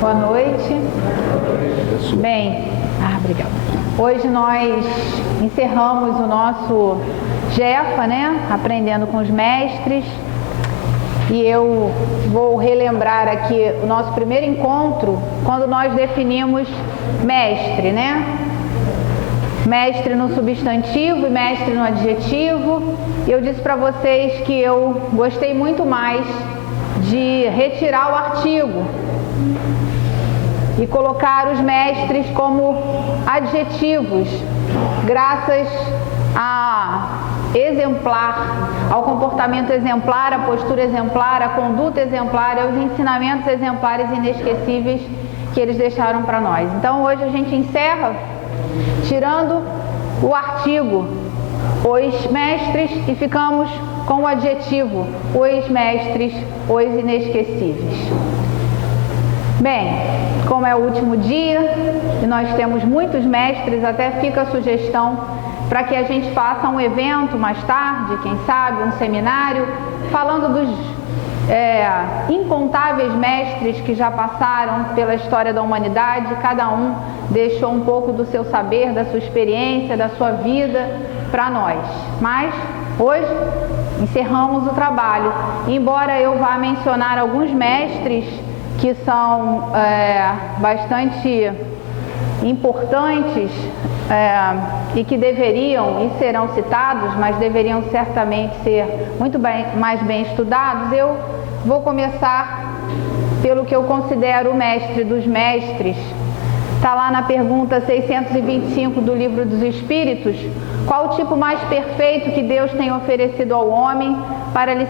Boa noite. Bem, obrigada. Hoje nós encerramos o nosso GEFA, né? Aprendendo com os mestres. E eu vou relembrar aqui o nosso primeiro encontro, quando nós definimos mestre, né? Mestre no substantivo e mestre no adjetivo. E eu disse para vocês que eu gostei muito mais de retirar o artigo e colocar os mestres como adjetivos, graças a exemplar, ao comportamento exemplar, à postura exemplar, à conduta exemplar, aos ensinamentos exemplares e inesquecíveis que eles deixaram para nós. Então hoje a gente encerra tirando o artigo, os mestres, e ficamos com o adjetivo, os mestres, os inesquecíveis. Bem, como é o último dia e nós temos muitos mestres, até fica a sugestão para que a gente faça um evento mais tarde, quem sabe, um seminário, falando dos incontáveis mestres que já passaram pela história da humanidade. Cada um deixou um pouco do seu saber, da sua experiência, da sua vida para nós. Mas hoje encerramos o trabalho. Embora eu vá mencionar alguns mestres que são bastante importantes e que deveriam e serão citados, mas deveriam certamente ser muito mais bem estudados, eu vou começar pelo que eu considero o mestre dos mestres. Está lá na pergunta 625 do Livro dos Espíritos: qual o tipo mais perfeito que Deus tem oferecido ao homem para lhe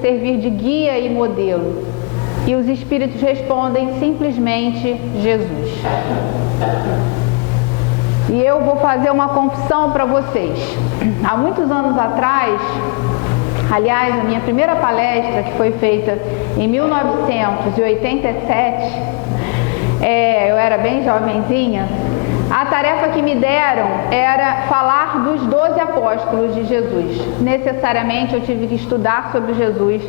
servir de guia e modelo? E os Espíritos respondem simplesmente Jesus. E eu vou fazer uma confissão para vocês. Há muitos anos atrás, aliás, a minha primeira palestra, que foi feita em 1987, eu era bem jovenzinha, a tarefa que me deram era falar dos 12 apóstolos de Jesus. Necessariamente eu tive que estudar sobre Jesus.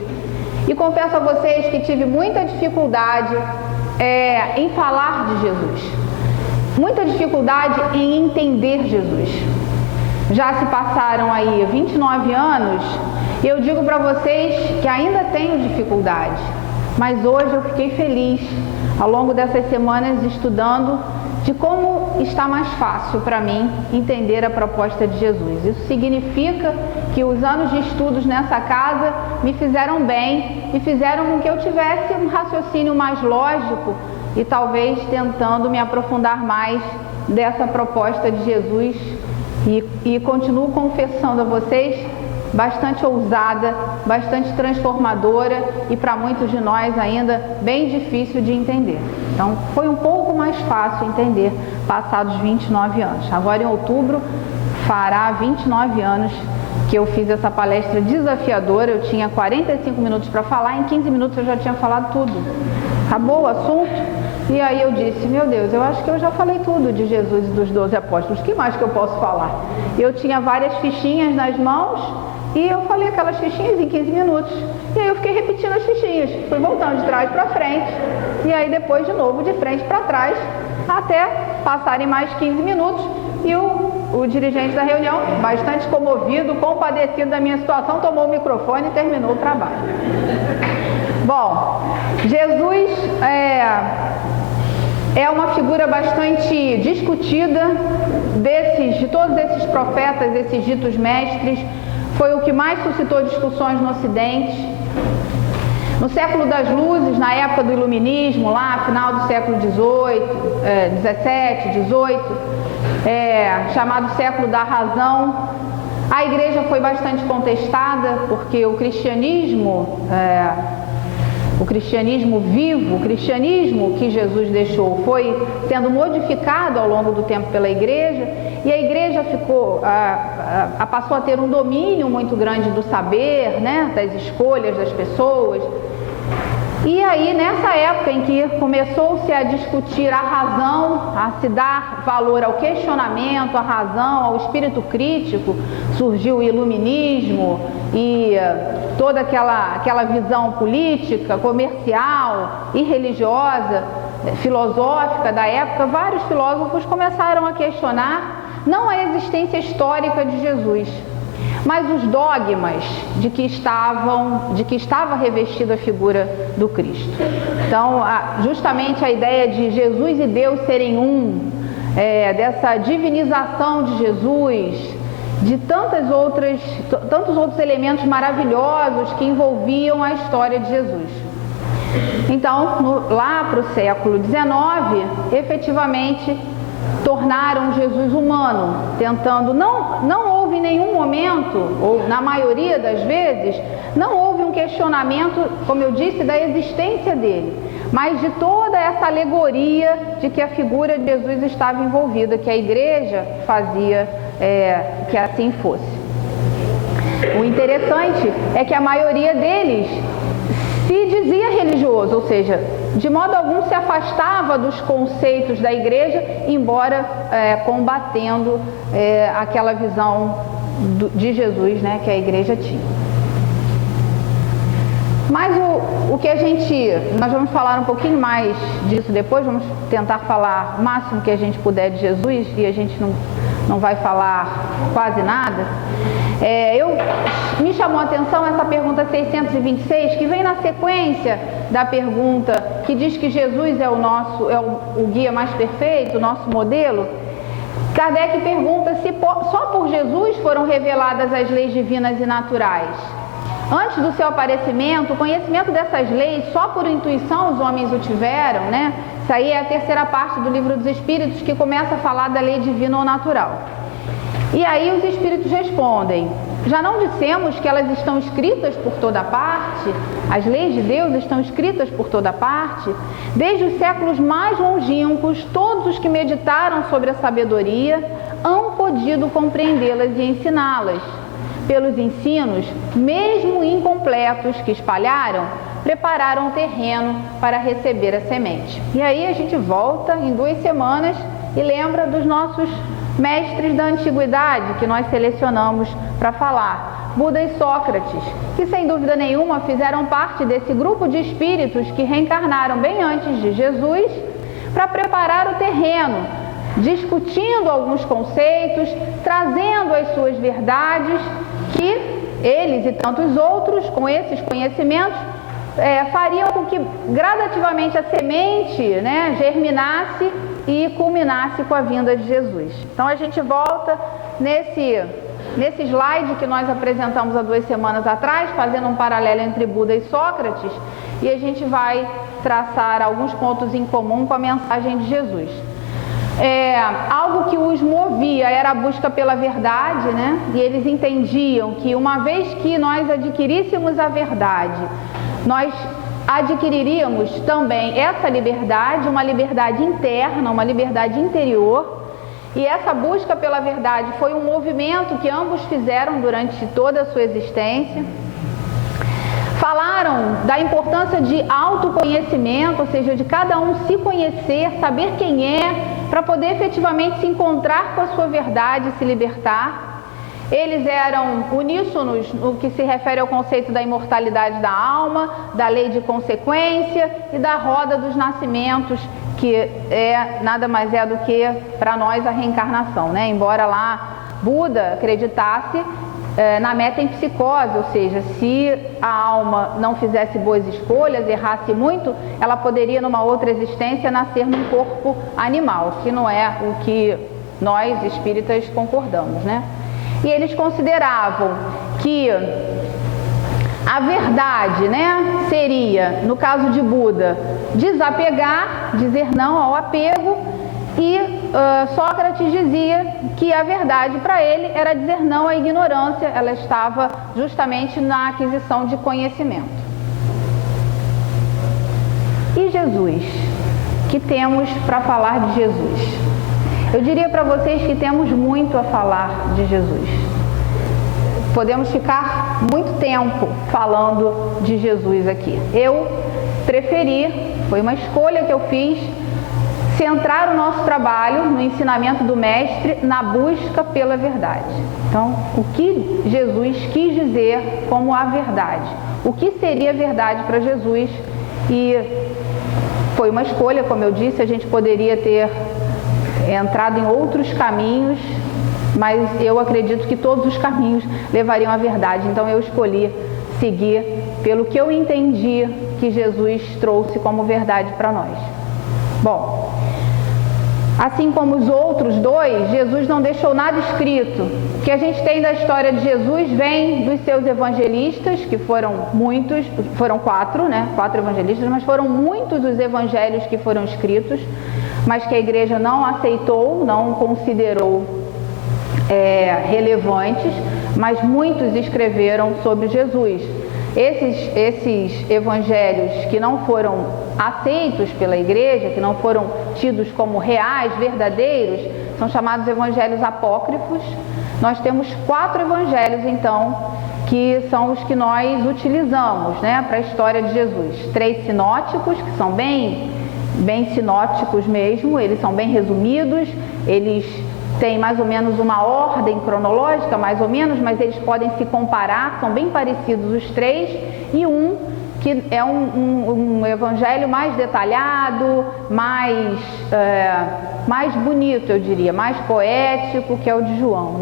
E confesso a vocês que tive muita dificuldade em falar de Jesus. Muita dificuldade em entender Jesus. Já se passaram aí 29 anos e eu digo para vocês que ainda tenho dificuldade. Mas hoje eu fiquei feliz, ao longo dessas semanas, estudando, de como está mais fácil para mim entender a proposta de Jesus. Isso significa que os anos de estudos nessa casa me fizeram bem e fizeram com que eu tivesse um raciocínio mais lógico e talvez tentando me aprofundar mais dessa proposta de Jesus, e continuo confessando a vocês, bastante ousada, bastante transformadora e para muitos de nós ainda bem difícil de entender. Então foi um pouco mais fácil entender passados 29 anos. Agora em outubro fará 29 anos que eu fiz essa palestra desafiadora. Eu tinha 45 minutos para falar, em 15 minutos eu já tinha falado tudo. Acabou o assunto. E aí eu disse, meu Deus, eu acho que eu já falei tudo de Jesus e dos 12 apóstolos, o que mais que eu posso falar? Eu tinha várias fichinhas nas mãos e eu falei aquelas fichinhas em 15 minutos. E aí eu fiquei repetindo as fichinhas, fui voltando de trás para frente, e aí depois de novo de frente para trás, até passarem mais 15 minutos, e o dirigente da reunião, bastante comovido, compadecido da minha situação, tomou o microfone e terminou o trabalho. Bom, Jesus é uma figura bastante discutida de todos esses profetas, esses ditos mestres. Foi o que mais suscitou discussões no Ocidente. No século das luzes, na época do iluminismo, lá final do século XVII, chamado século da razão, a igreja foi bastante contestada, porque o cristianismo vivo, o cristianismo que Jesus deixou, foi sendo modificado ao longo do tempo pela igreja, e a igreja passou a ter um domínio muito grande do saber, né, das escolhas das pessoas. E aí, nessa época em que começou-se a discutir a razão, a se dar valor ao questionamento, à razão, ao espírito crítico, surgiu o iluminismo e toda aquela visão política, comercial e religiosa, filosófica da época. Vários filósofos começaram a questionar não a existência histórica de Jesus, mas os dogmas de que estava revestida a figura do Cristo. Então, justamente a ideia de Jesus e Deus serem um, dessa divinização de Jesus, de tantos outros elementos maravilhosos que envolviam a história de Jesus. Então, lá para o século XIX, efetivamente tornaram Jesus humano, tentando, não houve em nenhum momento, ou na maioria das vezes, não houve um questionamento, como eu disse, da existência dele, mas de toda essa alegoria de que a figura de Jesus estava envolvida, que a igreja fazia que assim fosse. O interessante é que a maioria deles se dizia religioso, ou seja, de modo algum se afastava dos conceitos da igreja, embora combatendo aquela visão de Jesus, né, que a igreja tinha. Mas o que nós vamos falar um pouquinho mais disso depois, vamos tentar falar o máximo que a gente puder de Jesus, e a gente não vai falar quase nada. Me chamou a atenção essa pergunta 626, que vem na sequência da pergunta que diz que Jesus é o guia mais perfeito, o nosso modelo. Kardec pergunta se só por Jesus foram reveladas as leis divinas e naturais. Antes do seu aparecimento, o conhecimento dessas leis, só por intuição os homens o tiveram, né? Isso aí é a terceira parte do Livro dos Espíritos, que começa a falar da lei divina ou natural. E aí os Espíritos respondem: já não dissemos que elas estão escritas por toda parte? As leis de Deus estão escritas por toda parte? Desde os séculos mais longínquos, todos os que meditaram sobre a sabedoria hão podido compreendê-las e ensiná-las. Pelos ensinos, mesmo incompletos, que espalharam, prepararam o terreno para receber a semente. E aí a gente volta em 2 semanas e lembra dos nossos mestres da antiguidade que nós selecionamos para falar, Buda e Sócrates, que sem dúvida nenhuma fizeram parte desse grupo de espíritos que reencarnaram bem antes de Jesus para preparar o terreno, discutindo alguns conceitos, trazendo as suas verdades, que eles e tantos outros, com esses conhecimentos, fariam com que gradativamente a semente, né, germinasse e culminasse com a vinda de Jesus. Então a gente volta nesse slide que nós apresentamos há 2 semanas atrás, fazendo um paralelo entre Buda e Sócrates, e a gente vai traçar alguns pontos em comum com a mensagem de Jesus. Algo que os movia era a busca pela verdade, né? E eles entendiam que uma vez que nós adquiríssemos a verdade, nós adquiriríamos também essa liberdade, uma liberdade interna, uma liberdade interior. E essa busca pela verdade foi um movimento que ambos fizeram durante toda a sua existência. Falaram da importância de autoconhecimento, ou seja, de cada um se conhecer, saber quem é, para poder efetivamente se encontrar com a sua verdade e se libertar. Eles eram uníssonos no que se refere ao conceito da imortalidade da alma, da lei de consequência e da roda dos nascimentos, que nada mais é do que para nós a reencarnação, né? Embora lá Buda acreditasse na metempsicose, ou seja, se a alma não fizesse boas escolhas, errasse muito, ela poderia numa outra existência nascer num corpo animal, que não é o que nós espíritas concordamos, né? E eles consideravam que a verdade, né, seria, no caso de Buda, desapegar, dizer não ao apego, e Sócrates dizia que a verdade para ele era dizer não à ignorância, ela estava justamente na aquisição de conhecimento. E Jesus? Que temos para falar de Jesus? Eu diria para vocês que temos muito a falar de Jesus. Podemos ficar muito tempo falando de Jesus aqui. Eu preferi, foi uma escolha que eu fiz, centrar o nosso trabalho no ensinamento do Mestre na busca pela verdade. Então, o que Jesus quis dizer como a verdade? O que seria verdade para Jesus? E foi uma escolha, como eu disse, a gente poderia ter entrado em outros caminhos, mas eu acredito que todos os caminhos levariam à verdade. Então eu escolhi seguir pelo que eu entendi que Jesus trouxe como verdade para nós. Bom, assim como os outros dois, Jesus não deixou nada escrito. O que a gente tem da história de Jesus vem dos seus evangelistas, que foram muitos, foram 4 evangelistas, mas foram muitos os evangelhos que foram escritos, mas que a igreja não aceitou, não considerou relevantes, mas muitos escreveram sobre Jesus. Esses evangelhos que não foram aceitos pela igreja, que não foram tidos como reais, verdadeiros, são chamados evangelhos apócrifos. Nós temos 4 evangelhos, então, que são os que nós utilizamos, para a história de Jesus. 3 sinóticos, que são bem sinóticos mesmo, eles são bem resumidos, eles têm mais ou menos uma ordem cronológica, mais ou menos, mas eles podem se comparar, são bem parecidos os 3, e um que é um evangelho mais detalhado, mais bonito, eu diria, mais poético, que é o de João,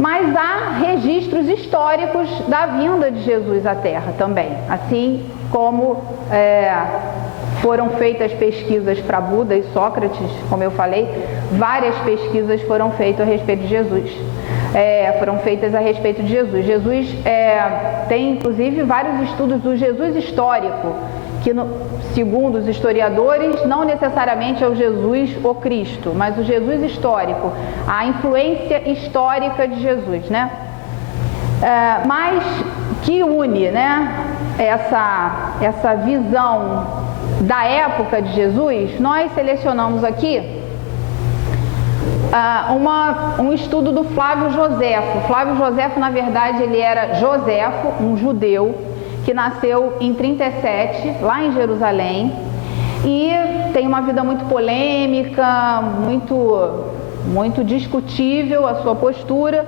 Mas há registros históricos da vinda de Jesus à Terra também, assim como foram feitas pesquisas para Buda e Sócrates, como eu falei, várias pesquisas foram feitas a respeito de Jesus. Jesus tem, inclusive, vários estudos do Jesus histórico, que, segundo os historiadores, não necessariamente é o Jesus, o Cristo, mas o Jesus histórico, a influência histórica de Jesus, mas que une, essa visão da época de Jesus. Nós selecionamos aqui um estudo do Flávio Joséfo. Flávio Joséfo, na verdade, ele era Joséfo, um judeu, que nasceu em 37, lá em Jerusalém, e tem uma vida muito polêmica, muito discutível a sua postura,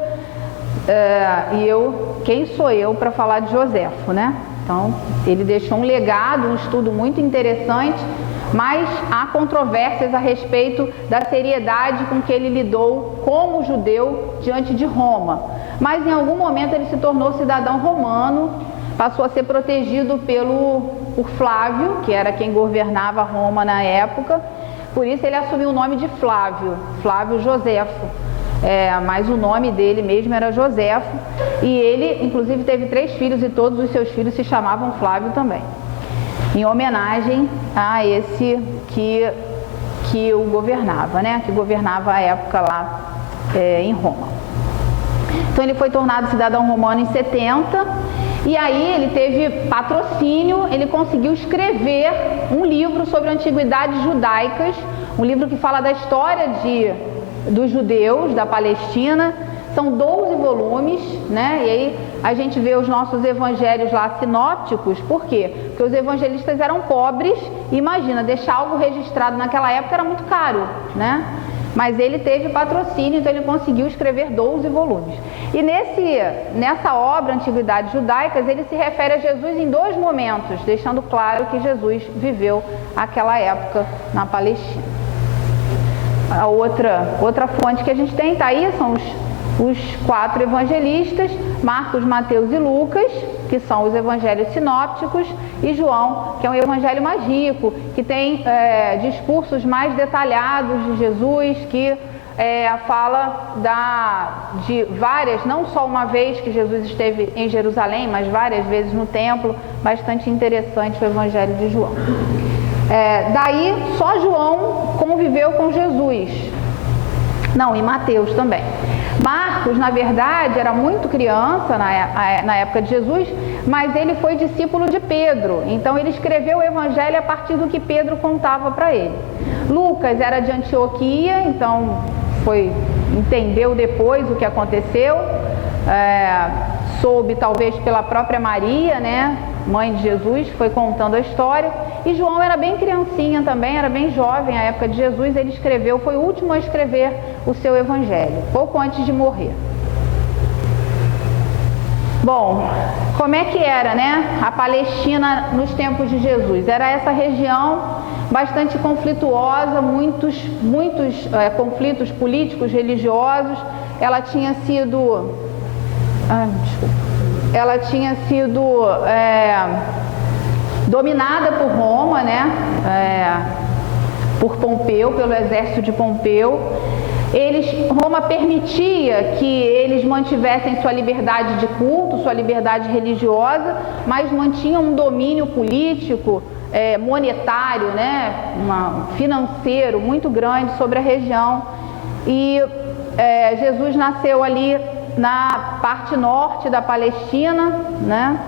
quem sou eu para falar de Joséfo, Então, ele deixou um legado, um estudo muito interessante, mas há controvérsias a respeito da seriedade com que ele lidou como judeu diante de Roma. Mas em algum momento ele se tornou cidadão romano, passou a ser protegido por Flávio, que era quem governava Roma na época, por isso ele assumiu o nome de Flávio Joséfo. Mas o nome dele mesmo era Joséfo, e ele inclusive teve 3 filhos e todos os seus filhos se chamavam Flávio também, em homenagem a esse que o governava, que governava a época lá em Roma. Então ele foi tornado cidadão romano em 70, e aí ele teve patrocínio, ele conseguiu escrever um livro sobre antiguidades judaicas, um livro que fala da história dos judeus da Palestina. São 12 volumes, E aí a gente vê os nossos evangelhos lá sinópticos. Por quê? Porque os evangelistas eram pobres, e imagina, deixar algo registrado naquela época era muito caro, Mas ele teve patrocínio, então ele conseguiu escrever 12 volumes. E nessa obra, Antiguidades Judaicas, ele se refere a Jesus em 2 momentos, deixando claro que Jesus viveu aquela época na Palestina. A outra fonte que a gente tem, tá aí, são os 4 evangelistas, Marcos, Mateus e Lucas, que são os evangelhos sinópticos, e João, que é um evangelho mais rico, que tem discursos mais detalhados de Jesus, que fala de várias, não só uma vez que Jesus esteve em Jerusalém, mas várias vezes no templo. Bastante interessante o evangelho de João. Daí só João conviveu com Jesus, e Mateus também. Marcos, na verdade, era muito criança na época de Jesus, mas ele foi discípulo de Pedro, então ele escreveu o evangelho a partir do que Pedro contava para ele. Lucas era de Antioquia, então entendeu depois o que aconteceu, soube talvez pela própria Maria, mãe de Jesus, foi contando a história. E João era bem criancinha também, era bem jovem, à época de Jesus. Ele escreveu, foi o último a escrever o seu evangelho, pouco antes de morrer. Bom, como é que era, né, a Palestina nos tempos de Jesus? Era essa região bastante conflituosa, muitos conflitos políticos, religiosos. Ela tinha sido dominada por Roma, né, por Pompeu, pelo exército de Pompeu. Roma permitia que eles mantivessem sua liberdade de culto, sua liberdade religiosa, mas mantinham um domínio político, monetário, né, financeiro muito grande sobre a região. E Jesus nasceu ali na parte norte da Palestina, né,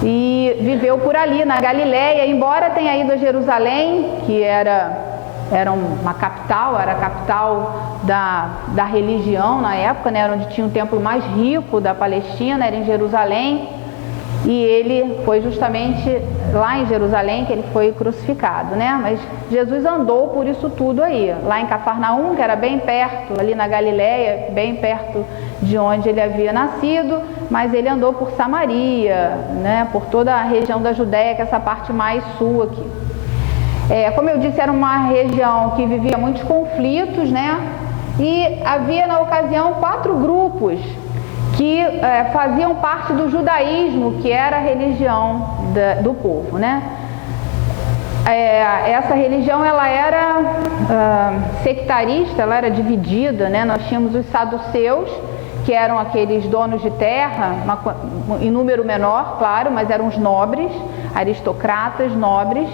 e viveu por ali, na Galileia, embora tenha ido a Jerusalém, que era uma capital, era a capital da religião na época, né, onde tinha o templo mais rico da Palestina, era em Jerusalém, e ele foi justamente lá em Jerusalém que ele foi crucificado, né? Mas Jesus andou por isso tudo aí, lá em Cafarnaum, que era bem perto, ali na Galileia, bem perto de onde ele havia nascido, mas ele andou por Samaria, né, por toda a região da Judéia, que é essa parte mais sul aqui. Como eu disse, era uma região que vivia muitos conflitos, né? E havia na ocasião 4 grupos que faziam parte do judaísmo, que era a religião do povo, né? Essa religião, ela era sectarista, ela era dividida, né? Nós tínhamos os saduceus, que eram aqueles donos de terra, em número menor, claro, mas eram os nobres, aristocratas nobres.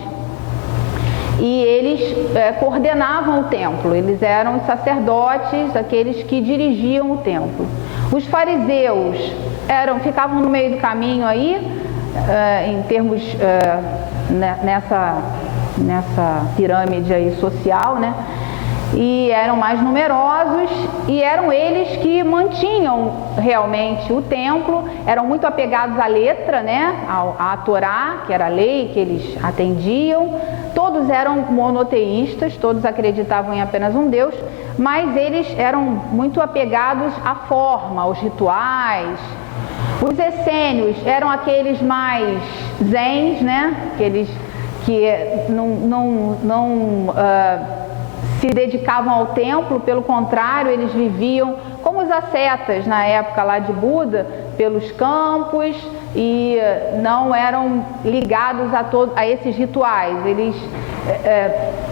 E eles coordenavam o templo, eles eram os sacerdotes, aqueles que dirigiam o templo. Os fariseus ficavam no meio do caminho aí, em termos, nessa pirâmide aí social, né? E eram mais numerosos, e eram eles que mantinham realmente o templo, eram muito apegados à letra, né, à Torá, que era a lei que eles atendiam. Todos eram monoteístas, todos acreditavam em apenas um Deus, mas eles eram muito apegados à forma, aos rituais. Os essênios eram aqueles mais zens, né, aqueles que não se dedicavam ao templo, pelo contrário, eles viviam como os ascetas na época lá de Buda, pelos campos, e não eram ligados a esses rituais. Eles,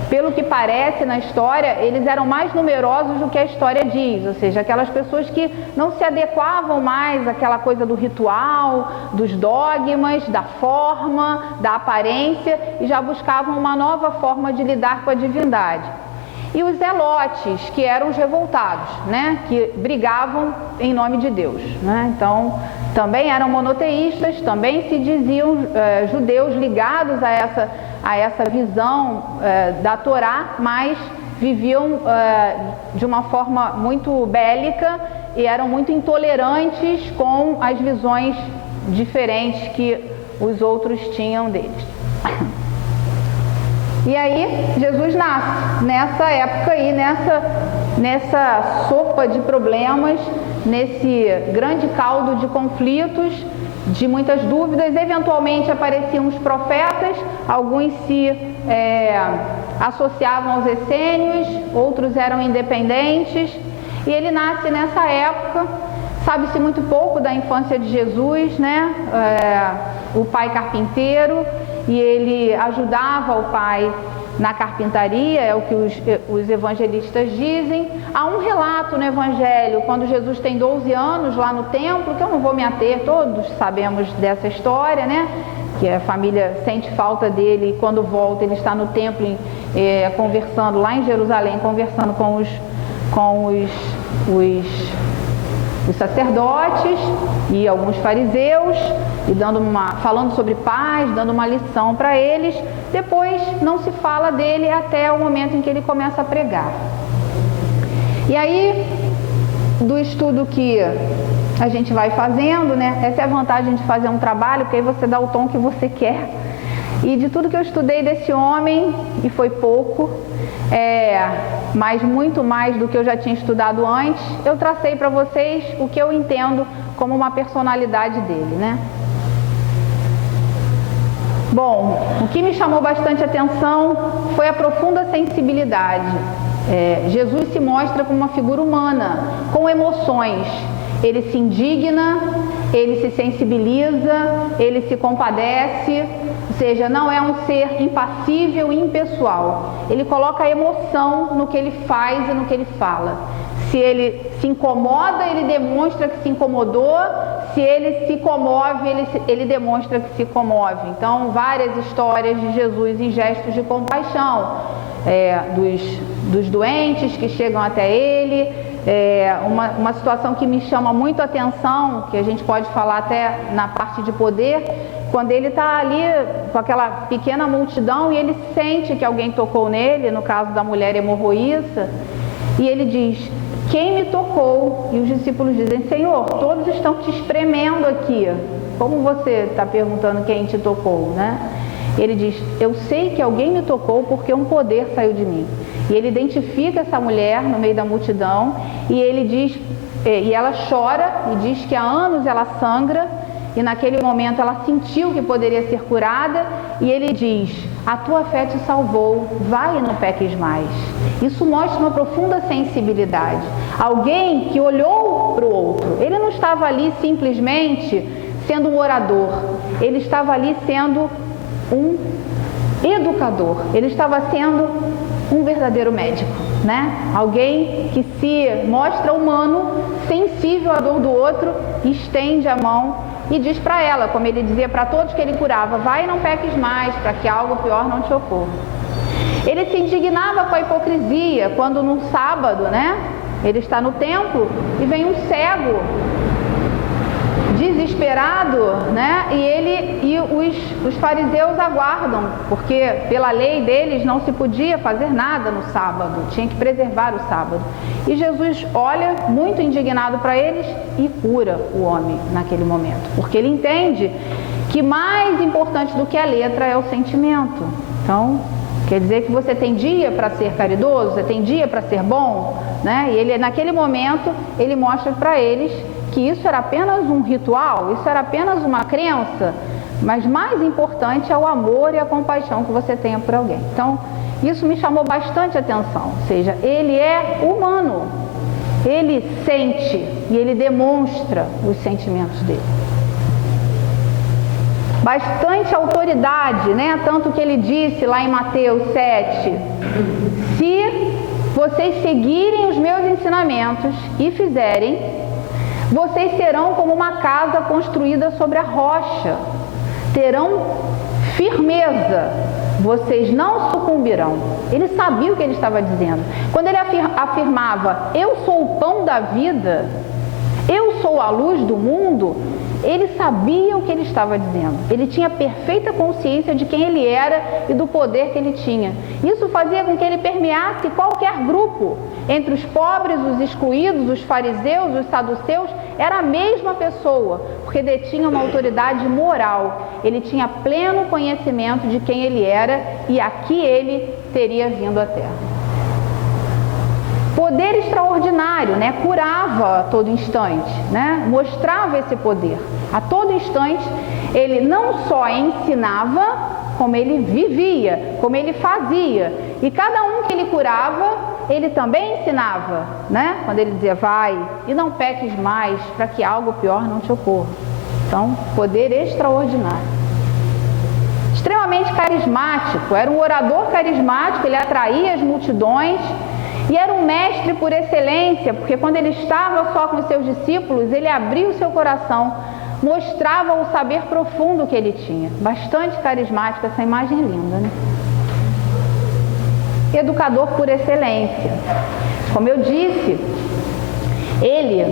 pelo que parece na história, eles eram mais numerosos do que a história diz, ou seja, aquelas pessoas que não se adequavam mais àquela coisa do ritual, dos dogmas, da forma, da aparência, e já buscavam uma nova forma de lidar com a divindade. E os zelotes, que eram os revoltados, né, que brigavam em nome de Deus, né? Então, também eram monoteístas, também se diziam judeus ligados a essa visão da Torá, mas viviam de uma forma muito bélica e eram muito intolerantes com as visões diferentes que os outros tinham deles. E aí, Jesus nasce nessa época aí, nessa sopa de problemas, nesse grande caldo de conflitos, de muitas dúvidas. Eventualmente apareciam os profetas, alguns se associavam aos essênios, outros eram independentes. E ele nasce nessa época. Sabe-se muito pouco da infância de Jesus, né? O pai carpinteiro, e ele ajudava o pai na carpintaria, é o que os evangelistas dizem. Há um relato no Evangelho, quando Jesus tem 12 anos lá no templo, que eu não vou me ater, todos sabemos dessa história, né? Que a família sente falta dele, e quando volta ele está no templo conversando, lá em Jerusalém, conversando com os sacerdotes e alguns fariseus, e falando sobre paz, dando uma lição para eles. Depois não se fala dele até o momento em que ele começa a pregar. E aí, do estudo que a gente vai fazendo, né? Essa é a vantagem de fazer um trabalho, porque aí você dá o tom que você quer. E de tudo que eu estudei desse homem, e foi pouco, mas muito mais do que eu já tinha estudado antes, eu tracei para vocês o que eu entendo como uma personalidade dele, né? Bom, o que me chamou bastante atenção foi a profunda sensibilidade. Jesus se mostra como uma figura humana, com emoções. Ele se indigna, ele se sensibiliza, ele se compadece, ou seja, não é um ser impassível e impessoal. Ele coloca a emoção no que ele faz e no que ele fala. Se ele se incomoda, ele demonstra que se incomodou. Se ele se comove, ele demonstra que se comove. Então, várias histórias de Jesus em gestos de compaixão, dos doentes que chegam até ele. Uma situação que me chama muito a atenção, que a gente pode falar até na parte de poder, quando ele está ali com aquela pequena multidão e ele sente que alguém tocou nele, no caso da mulher hemorroíça, e ele diz: quem me tocou? E os discípulos dizem: Senhor, todos estão te espremendo aqui. Como você está perguntando quem te tocou, né? Ele diz: eu sei que alguém me tocou porque um poder saiu de mim. E ele identifica essa mulher no meio da multidão e ele diz, e ela chora e diz que há anos ela sangra e naquele momento ela sentiu que poderia ser curada e ele diz: a tua fé te salvou, vai e não peques mais. Isso mostra uma profunda sensibilidade. Alguém que olhou para o outro. Ele não estava ali simplesmente sendo um orador, ele estava ali sendo um educador, ele estava sendo um verdadeiro médico, né? Alguém que se mostra humano, sensível à dor do outro, estende a mão e diz para ela, como ele dizia para todos que ele curava: vai e não peques mais, para que algo pior não te ocorra. Ele se indignava com a hipocrisia, quando num sábado, né? Ele está no templo e vem um cego, desesperado, né? E os fariseus aguardam, porque pela lei deles não se podia fazer nada no sábado, tinha que preservar o sábado. E Jesus olha muito indignado para eles e cura o homem naquele momento, porque ele entende que mais importante do que a letra é o sentimento. Então, quer dizer que você tem dia para ser caridoso, você tem dia para ser bom, né? E ele, naquele momento, ele mostra para eles que isso era apenas um ritual, isso era apenas uma crença, mas mais importante é o amor e a compaixão que você tenha por alguém. Então, isso me chamou bastante atenção, ou seja, ele é humano, ele sente e ele demonstra os sentimentos dele. Bastante autoridade, né? Tanto que ele disse lá em Mateus 7, se vocês seguirem os meus ensinamentos e fizerem, vocês serão como uma casa construída sobre a rocha, terão firmeza, vocês não sucumbirão. Ele sabia o que ele estava dizendo. Quando ele afirmava: eu sou o pão da vida, eu sou a luz do mundo, ele sabia o que ele estava dizendo. Ele tinha perfeita consciência de quem ele era e do poder que ele tinha. Isso fazia com que ele permeasse qualquer grupo. Entre os pobres, os excluídos, os fariseus, os saduceus, era a mesma pessoa, porque detinha uma autoridade moral. Ele tinha pleno conhecimento de quem ele era e a que ele teria vindo à Terra. Poder extraordinário, né? Curava a todo instante, né? Mostrava esse poder. A todo instante, ele não só ensinava, como ele vivia, como ele fazia. E cada um que ele curava, ele também ensinava, né? Quando ele dizia: vai e não peques mais, para que algo pior não te ocorra. Então, poder extraordinário. Extremamente carismático, era um orador carismático, ele atraía as multidões. E era um mestre por excelência, porque quando ele estava só com os seus discípulos, ele abria o seu coração, mostrava o saber profundo que ele tinha. Bastante carismática, essa imagem é linda, né? Educador por excelência. Como eu disse, ele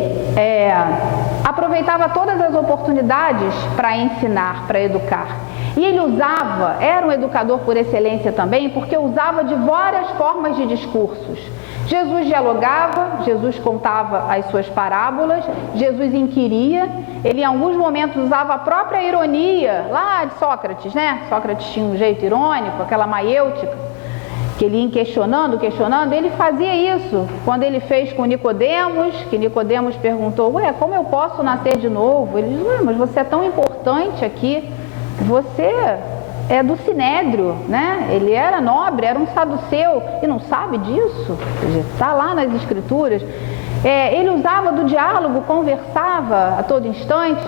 aproveitava todas as oportunidades para ensinar, para educar. E ele usava, era um educador por excelência também, porque usava de várias formas de discursos. Jesus dialogava, Jesus contava as suas parábolas, Jesus inquiria, ele em alguns momentos usava a própria ironia, lá de Sócrates, né? Sócrates tinha um jeito irônico, aquela maiêutica, que ele ia questionando, ele fazia isso quando ele fez com Nicodemos, que Nicodemos perguntou, como eu posso nascer de novo? Ele disse, mas você é tão importante aqui, você é do Sinédrio, né? Ele era nobre, era um saduceu e não sabe disso? Está lá nas Escrituras. Ele usava do diálogo, conversava a todo instante,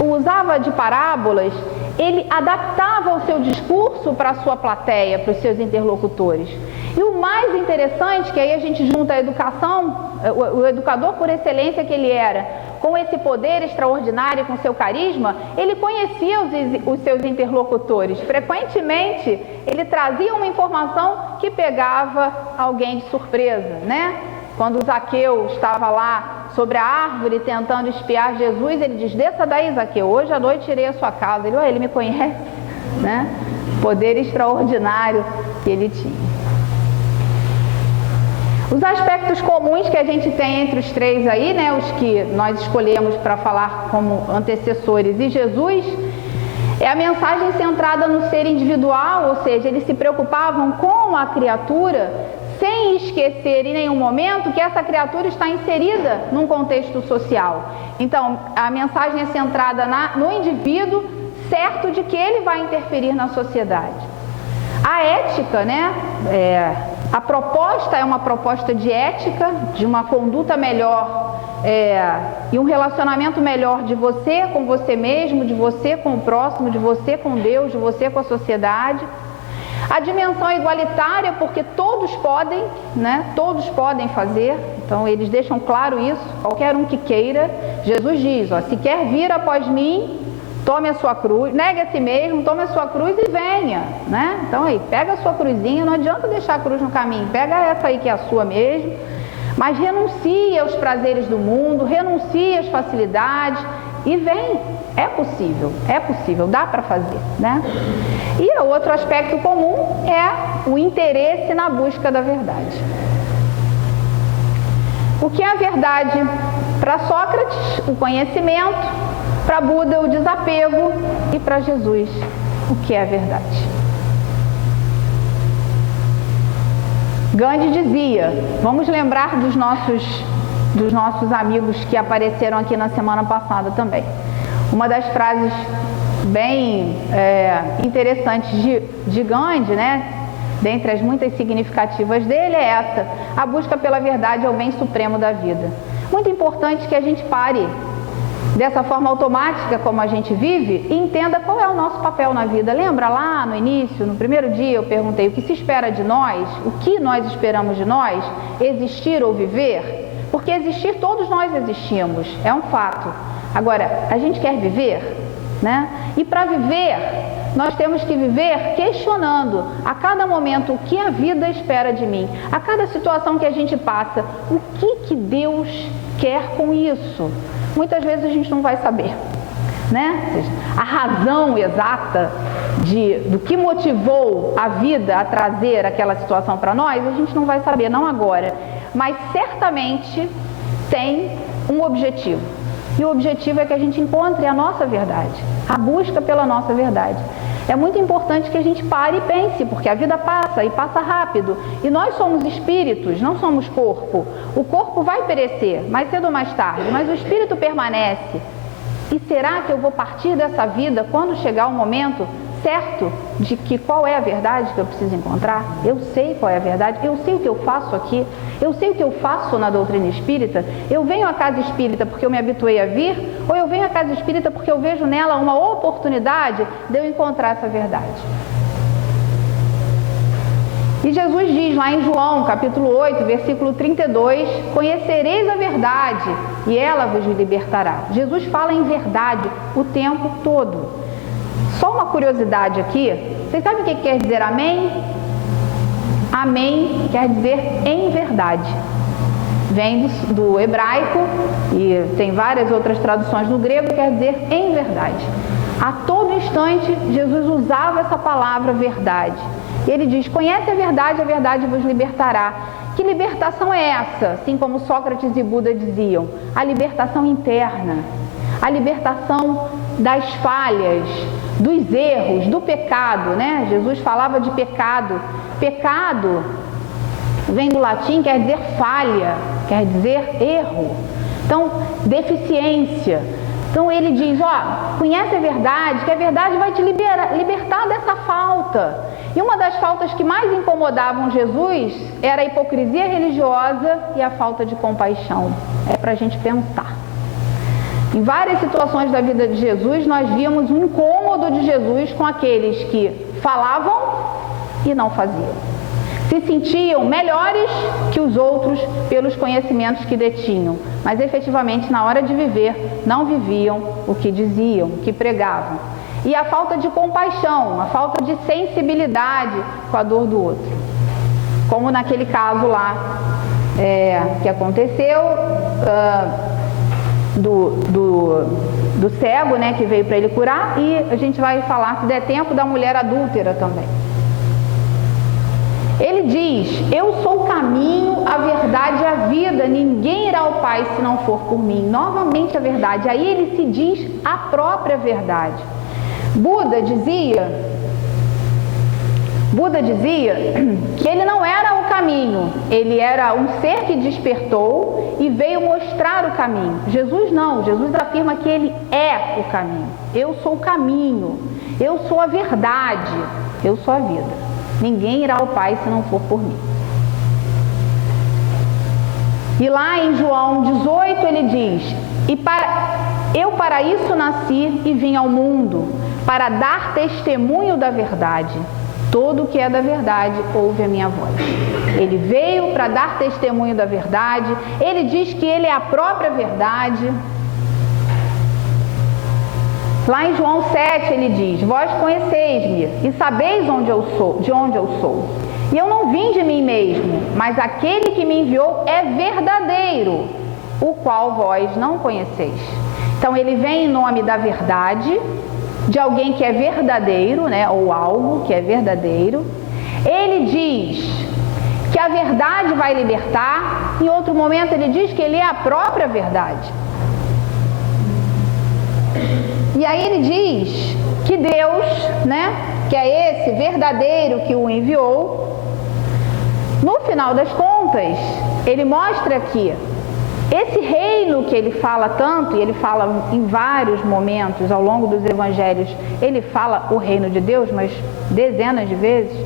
usava de parábolas, ele adaptava o seu discurso para a sua plateia, para os seus interlocutores. E o mais interessante, que aí a gente junta a educação, o educador por excelência que ele era, com esse poder extraordinário, com seu carisma, ele conhecia os seus interlocutores. Frequentemente, ele trazia uma informação que pegava alguém de surpresa, né? Quando Zaqueu estava lá sobre a árvore tentando espiar Jesus, ele diz, desça daí, Zaqueu, hoje à noite irei à sua casa. Ele me conhece, né? Poder extraordinário que ele tinha. Os aspectos comuns que a gente tem entre os três aí, né, os que nós escolhemos para falar como antecessores e Jesus, é a mensagem centrada no ser individual, ou seja, eles se preocupavam com a criatura sem esquecer em nenhum momento que essa criatura está inserida num contexto social. Então, a mensagem é centrada no indivíduo, certo de que ele vai interferir na sociedade. A ética, né, a proposta é uma proposta de ética, de uma conduta melhor e um relacionamento melhor de você com você mesmo, de você com o próximo, de você com Deus, de você com a sociedade. A dimensão igualitária, porque todos podem, né? Todos podem fazer, então eles deixam claro isso, qualquer um que queira. Jesus diz, se quer vir após mim, tome a sua cruz, negue a si mesmo, tome a sua cruz e venha, né? Então aí, pega a sua cruzinha, não adianta deixar a cruz no caminho, pega essa aí que é a sua mesmo, mas renuncie aos prazeres do mundo, renuncie às facilidades e vem. É possível, dá para fazer, né? E o outro aspecto comum é o interesse na busca da verdade. O que é a verdade? Para Sócrates, o conhecimento, para Buda, o desapego e para Jesus, o que é a verdade? Gandhi dizia, vamos lembrar dos nossos amigos que apareceram aqui na semana passada também. Uma das frases bem interessantes de Gandhi, né, dentre as muitas significativas dele, é essa: a busca pela verdade é o bem supremo da vida. Muito importante que a gente pare dessa forma automática como a gente vive e entenda qual é o nosso papel na vida. Lembra lá no início, no primeiro dia, eu perguntei o que se espera de nós, o que nós esperamos de nós, existir ou viver? Porque existir, todos nós existimos, é um fato. Agora, a gente quer viver, né? E para viver, nós temos que viver questionando a cada momento o que a vida espera de mim, a cada situação que a gente passa, o que Deus quer com isso. Muitas vezes a gente não vai saber, né? Ou seja, a razão exata do que motivou a vida a trazer aquela situação para nós, a gente não vai saber, não agora, mas certamente tem um objetivo. E o objetivo é que a gente encontre a nossa verdade, a busca pela nossa verdade. É muito importante que a gente pare e pense, porque a vida passa e passa rápido. E nós somos espíritos, não somos corpo. O corpo vai perecer, mais cedo ou mais tarde, mas o espírito permanece. E será que eu vou partir dessa vida quando chegar o momento certo de que qual é a verdade que eu preciso encontrar? Eu sei qual é a verdade, eu sei o que eu faço aqui, eu sei o que eu faço na doutrina espírita. Eu venho à casa espírita porque eu me habituei a vir, ou eu venho à casa espírita porque eu vejo nela uma oportunidade de eu encontrar essa verdade. E Jesus diz lá em João, capítulo 8, versículo 32, conhecereis a verdade e ela vos libertará. Jesus fala em verdade o tempo todo. Só uma curiosidade aqui, vocês sabem o que quer dizer amém? Amém quer dizer em verdade. vem do hebraico e tem várias outras traduções no grego, quer dizer em verdade. A todo instante, Jesus usava essa palavra verdade. E ele diz, conhece a verdade vos libertará. Que libertação é essa? Assim como Sócrates e Buda diziam, a libertação interna, a libertação das falhas, dos erros, do pecado, né? Jesus falava de pecado. Pecado vem do latim, quer dizer falha, quer dizer erro. Então, deficiência. Então ele diz, conhece a verdade, que a verdade vai te libertar dessa falta. E uma das faltas que mais incomodavam Jesus era a hipocrisia religiosa e a falta de compaixão. É para a gente pensar. Em várias situações da vida de Jesus, nós víamos um incômodo de Jesus com aqueles que falavam e não faziam. Se sentiam melhores que os outros pelos conhecimentos que detinham, mas efetivamente na hora de viver não viviam o que diziam, o que pregavam. E a falta de compaixão, a falta de sensibilidade com a dor do outro. Como naquele caso lá que aconteceu do cego, né, que veio para ele curar, e a gente vai falar, se der tempo, da mulher adúltera também. Ele diz, eu sou o caminho, a verdade e a vida, ninguém irá ao Pai se não for por mim. Novamente a verdade, aí ele se diz a própria verdade. Buda dizia que ele não era o caminho, ele era um ser que despertou e veio mostrar o caminho. Jesus não, Jesus afirma que ele é o caminho. Eu sou o caminho, eu sou a verdade, eu sou a vida. Ninguém irá ao Pai se não for por mim. E lá em João 18 ele diz, eu para isso nasci e vim ao mundo, para dar testemunho da verdade. Todo que é da verdade ouve a minha voz. Ele veio para dar testemunho da verdade, ele diz que ele é a própria verdade. Lá em João 7 ele diz, vós conheceis-me e sabeis de onde eu sou. E eu não vim de mim mesmo, mas aquele que me enviou é verdadeiro, o qual vós não conheceis. Então ele vem em nome da verdade, de alguém que é verdadeiro, né, ou algo que é verdadeiro. Ele diz que a verdade vai libertar, em outro momento ele diz que ele é a própria verdade. E aí ele diz que Deus, né, que é esse verdadeiro que o enviou, no final das contas, ele mostra que esse reino que ele fala tanto, e ele fala em vários momentos ao longo dos evangelhos, ele fala o reino de Deus, mas dezenas de vezes,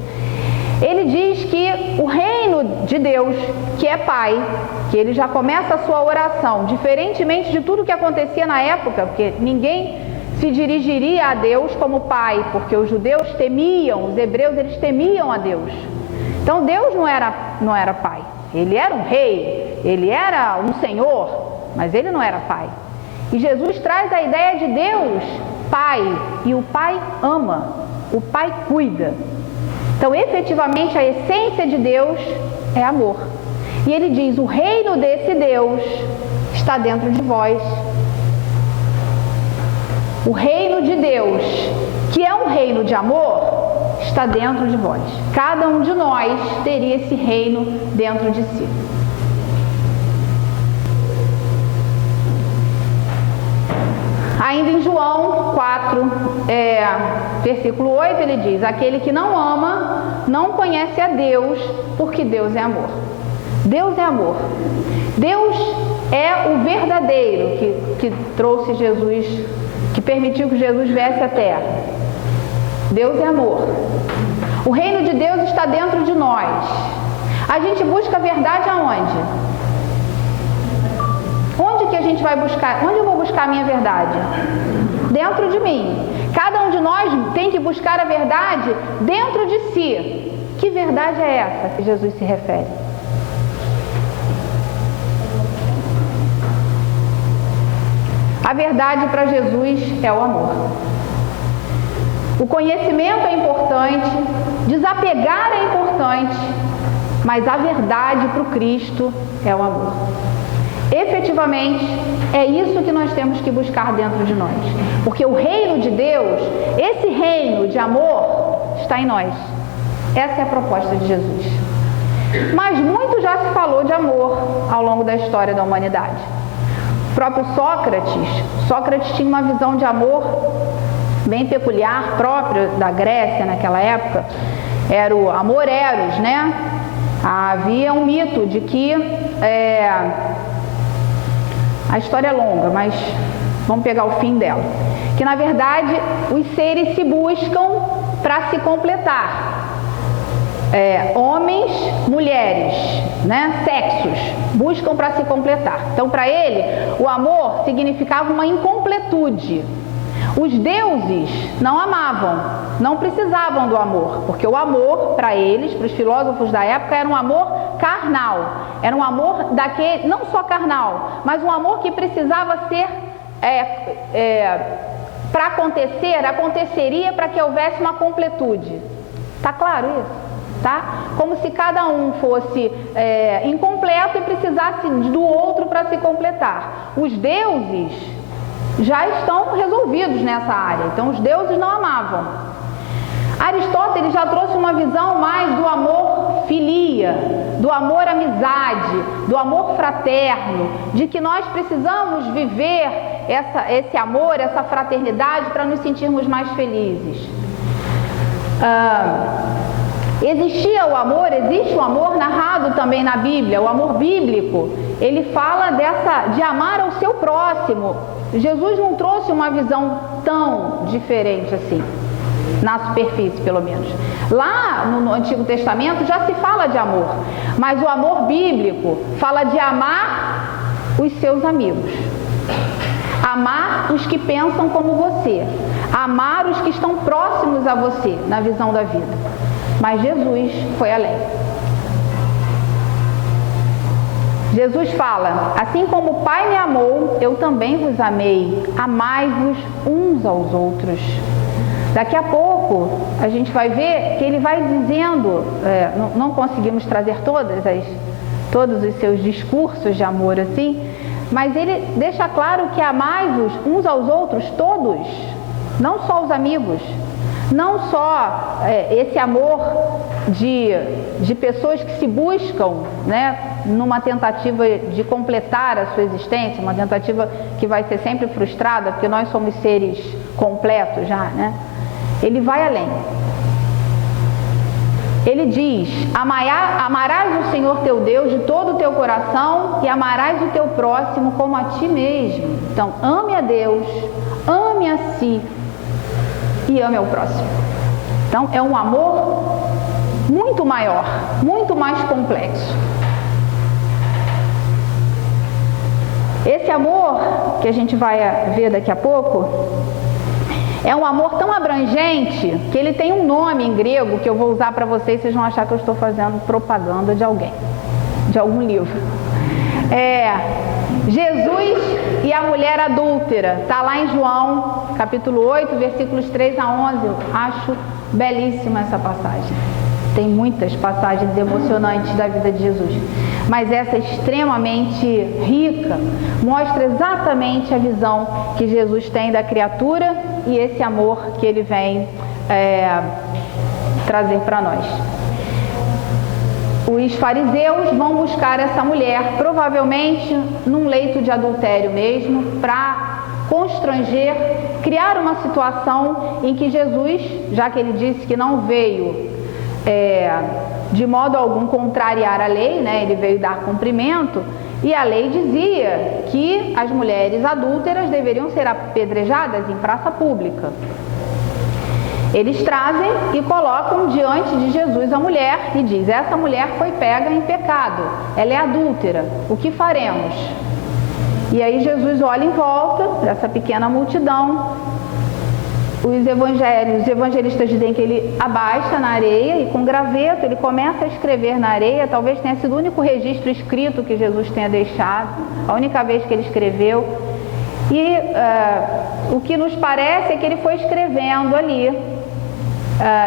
ele diz que o reino de Deus, que é Pai, que ele já começa a sua oração, diferentemente de tudo que acontecia na época, porque ninguém se dirigiria a Deus como Pai, porque os judeus temiam, os hebreus eles temiam a Deus. Então Deus não era Pai, ele era um rei, ele era um senhor, mas ele não era Pai. E Jesus traz a ideia de Deus Pai, e o Pai ama, o Pai cuida. Então efetivamente a essência de Deus é amor. E ele diz, o reino desse Deus está dentro de vós. O reino de Deus, que é um reino de amor, está dentro de vós. Cada um de nós teria esse reino dentro de si. Ainda em João 4, versículo 8, ele diz, aquele que não ama, não conhece a Deus, porque Deus é amor. Deus é amor. Deus é o verdadeiro que trouxe Jesus, que permitiu que Jesus viesse à terra. Deus é amor. O reino de Deus está dentro de nós. A gente busca a verdade aonde? Onde que a gente vai buscar? Onde eu vou buscar a minha verdade? Dentro de mim. Cada um de nós tem que buscar a verdade dentro de si. Que verdade é essa que Jesus se refere? A verdade para Jesus é o amor. O conhecimento é importante, desapegar é importante, mas a verdade para o Cristo é o amor. Efetivamente, é isso que nós temos que buscar dentro de nós. Porque o reino de Deus, esse reino de amor, está em nós. Essa é a proposta de Jesus. Mas muito já se falou de amor ao longo da história da humanidade. O próprio Sócrates tinha uma visão de amor bem peculiar, própria da Grécia naquela época. Era o amor eros, né? Havia um mito de que... A história é longa, mas vamos pegar o fim dela. Que, na verdade, os seres se buscam para se completar. Homens, mulheres, né? Sexos, buscam para se completar. Então, para ele, o amor significava uma incompletude. Os deuses não amavam, não precisavam do amor, porque o amor, para eles, para os filósofos da época, era um amor carnal. Era um amor daquele, não só carnal, mas um amor que precisava ser, para acontecer, aconteceria para que houvesse uma completude. Tá claro isso? Tá? Como se cada um fosse incompleto e precisasse do outro para se completar. Os deuses já estão resolvidos nessa área, então os deuses não amavam. Aristóteles já trouxe uma visão mais do amor filia, do amor amizade, do amor fraterno, de que nós precisamos viver esse amor, essa fraternidade para nos sentirmos mais felizes. Existia o amor, existe o amor narrado também na Bíblia, o amor bíblico. Ele fala de amar ao seu próximo. Jesus não trouxe uma visão tão diferente assim, na superfície pelo menos. Lá no Antigo Testamento já se fala de amor, mas o amor bíblico fala de amar os seus amigos, amar os que pensam como você, amar os que estão próximos a você na visão da vida. Mas Jesus foi além. Jesus fala: assim como o Pai me amou, eu também vos amei, amai-vos uns aos outros. Daqui a pouco a gente vai ver que ele vai dizendo, não conseguimos trazer todos os seus discursos de amor assim, mas ele deixa claro que amai-vos uns aos outros todos, não só os amigos, não só esse amor de pessoas que se buscam, né, numa tentativa de completar a sua existência, uma tentativa que vai ser sempre frustrada, porque nós somos seres completos já, né? Ele vai além. Ele diz: amarás o Senhor teu Deus de todo o teu coração e amarás o teu próximo como a ti mesmo. Então, ame a Deus, ame a si e ame ao próximo. Então, é um amor muito maior, muito mais complexo. Esse amor, que a gente vai ver daqui a pouco, é um amor tão abrangente que ele tem um nome em grego que eu vou usar para vocês vão achar que eu estou fazendo propaganda de alguém, de algum livro. Jesus e a mulher adúltera, está lá em João, capítulo 8, versículos 3 a 11. Eu acho belíssima essa passagem. Tem muitas passagens emocionantes da vida de Jesus, mas essa é extremamente rica, mostra exatamente a visão que Jesus tem da criatura e esse amor que ele vem trazer para nós. Os fariseus vão buscar essa mulher, provavelmente num leito de adultério mesmo, para constranger, criar uma situação em que Jesus, já que ele disse que não veio de modo algum contrariar a lei, né? Ele veio dar cumprimento, e a lei dizia que as mulheres adúlteras deveriam ser apedrejadas em praça pública. Eles trazem e colocam diante de Jesus a mulher e diz: essa mulher foi pega em pecado, ela é adúltera, o que faremos? E aí Jesus olha em volta dessa pequena multidão. Os evangelistas dizem que ele abaixa na areia e com graveto ele começa a escrever na areia. Talvez tenha sido o único registro escrito que Jesus tenha deixado, a única vez que ele escreveu. E o que nos parece é que ele foi escrevendo ali,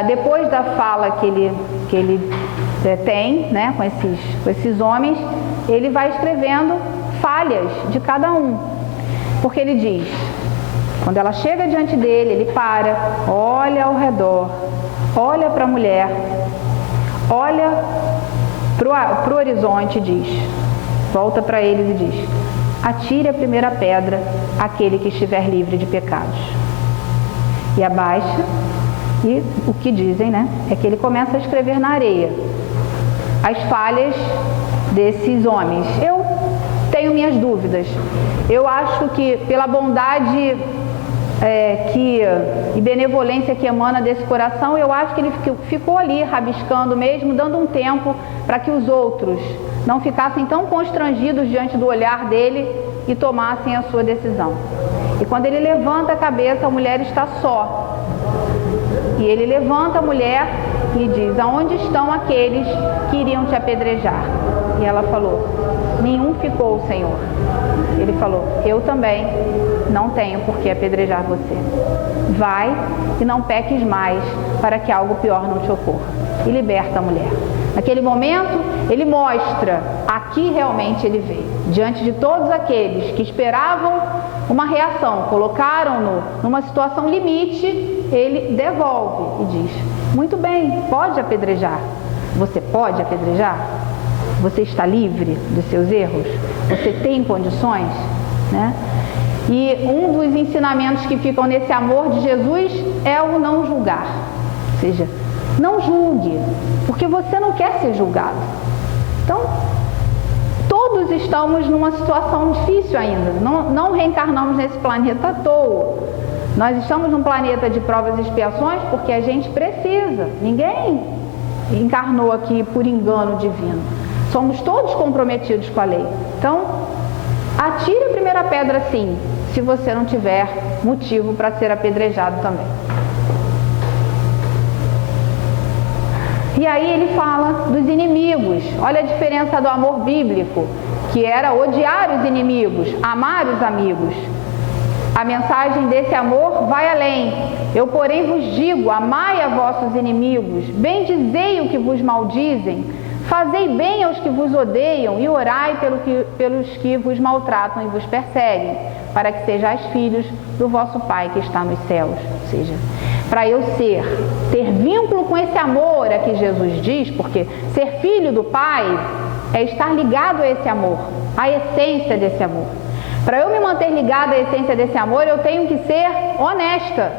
depois da fala que ele tem, né, com esses homens, ele vai escrevendo falhas de cada um. Porque ele diz, quando ela chega diante dele, ele para, olha ao redor, olha para a mulher, olha para o horizonte e diz, volta para eles e diz, atire a primeira pedra aquele que estiver livre de pecados. E abaixa, e o que dizem, né, é que ele começa a escrever na areia as falhas desses homens. Eu tenho minhas dúvidas. Eu acho que pela bondade e benevolência que emana desse coração, eu acho que ele ficou ali rabiscando mesmo, dando um tempo para que os outros não ficassem tão constrangidos diante do olhar dele e tomassem a sua decisão. E quando ele levanta a cabeça, a mulher está só. E ele levanta a mulher e diz, aonde estão aqueles que iriam te apedrejar? E ela falou, nenhum ficou, Senhor. Ele falou, eu também não tenho por que apedrejar você. Vai e não peques mais, para que algo pior não te ocorra. E liberta a mulher. Naquele momento, ele mostra a que realmente ele veio. Diante de todos aqueles que esperavam uma reação, colocaram-no numa situação limite, ele devolve e diz, muito bem, pode apedrejar. Você pode apedrejar? Você está livre dos seus erros? Você tem condições? Né? E um dos ensinamentos que ficam nesse amor de Jesus é o não julgar. Ou seja, não julgue, porque você não quer ser julgado. Então, todos estamos numa situação difícil ainda. Não reencarnamos nesse planeta à toa. Nós estamos num planeta de provas e expiações porque a gente precisa. Ninguém encarnou aqui por engano divino. Somos todos comprometidos com a lei. Então, atire a primeira pedra sim, se você não tiver motivo para ser apedrejado também. E aí ele fala dos inimigos. Olha a diferença do amor bíblico, que era odiar os inimigos, amar os amigos. A mensagem desse amor vai além. Eu, porém, vos digo, amai a vossos inimigos, bendizei o que vos maldizem, fazei bem aos que vos odeiam e orai pelos que vos maltratam e vos perseguem, para que sejais filhos do vosso Pai que está nos céus. Ou seja, para eu ter vínculo com esse amor a que Jesus diz, porque ser filho do Pai é estar ligado a esse amor, a essência desse amor. Para eu me manter ligada à essência desse amor, eu tenho que ser honesta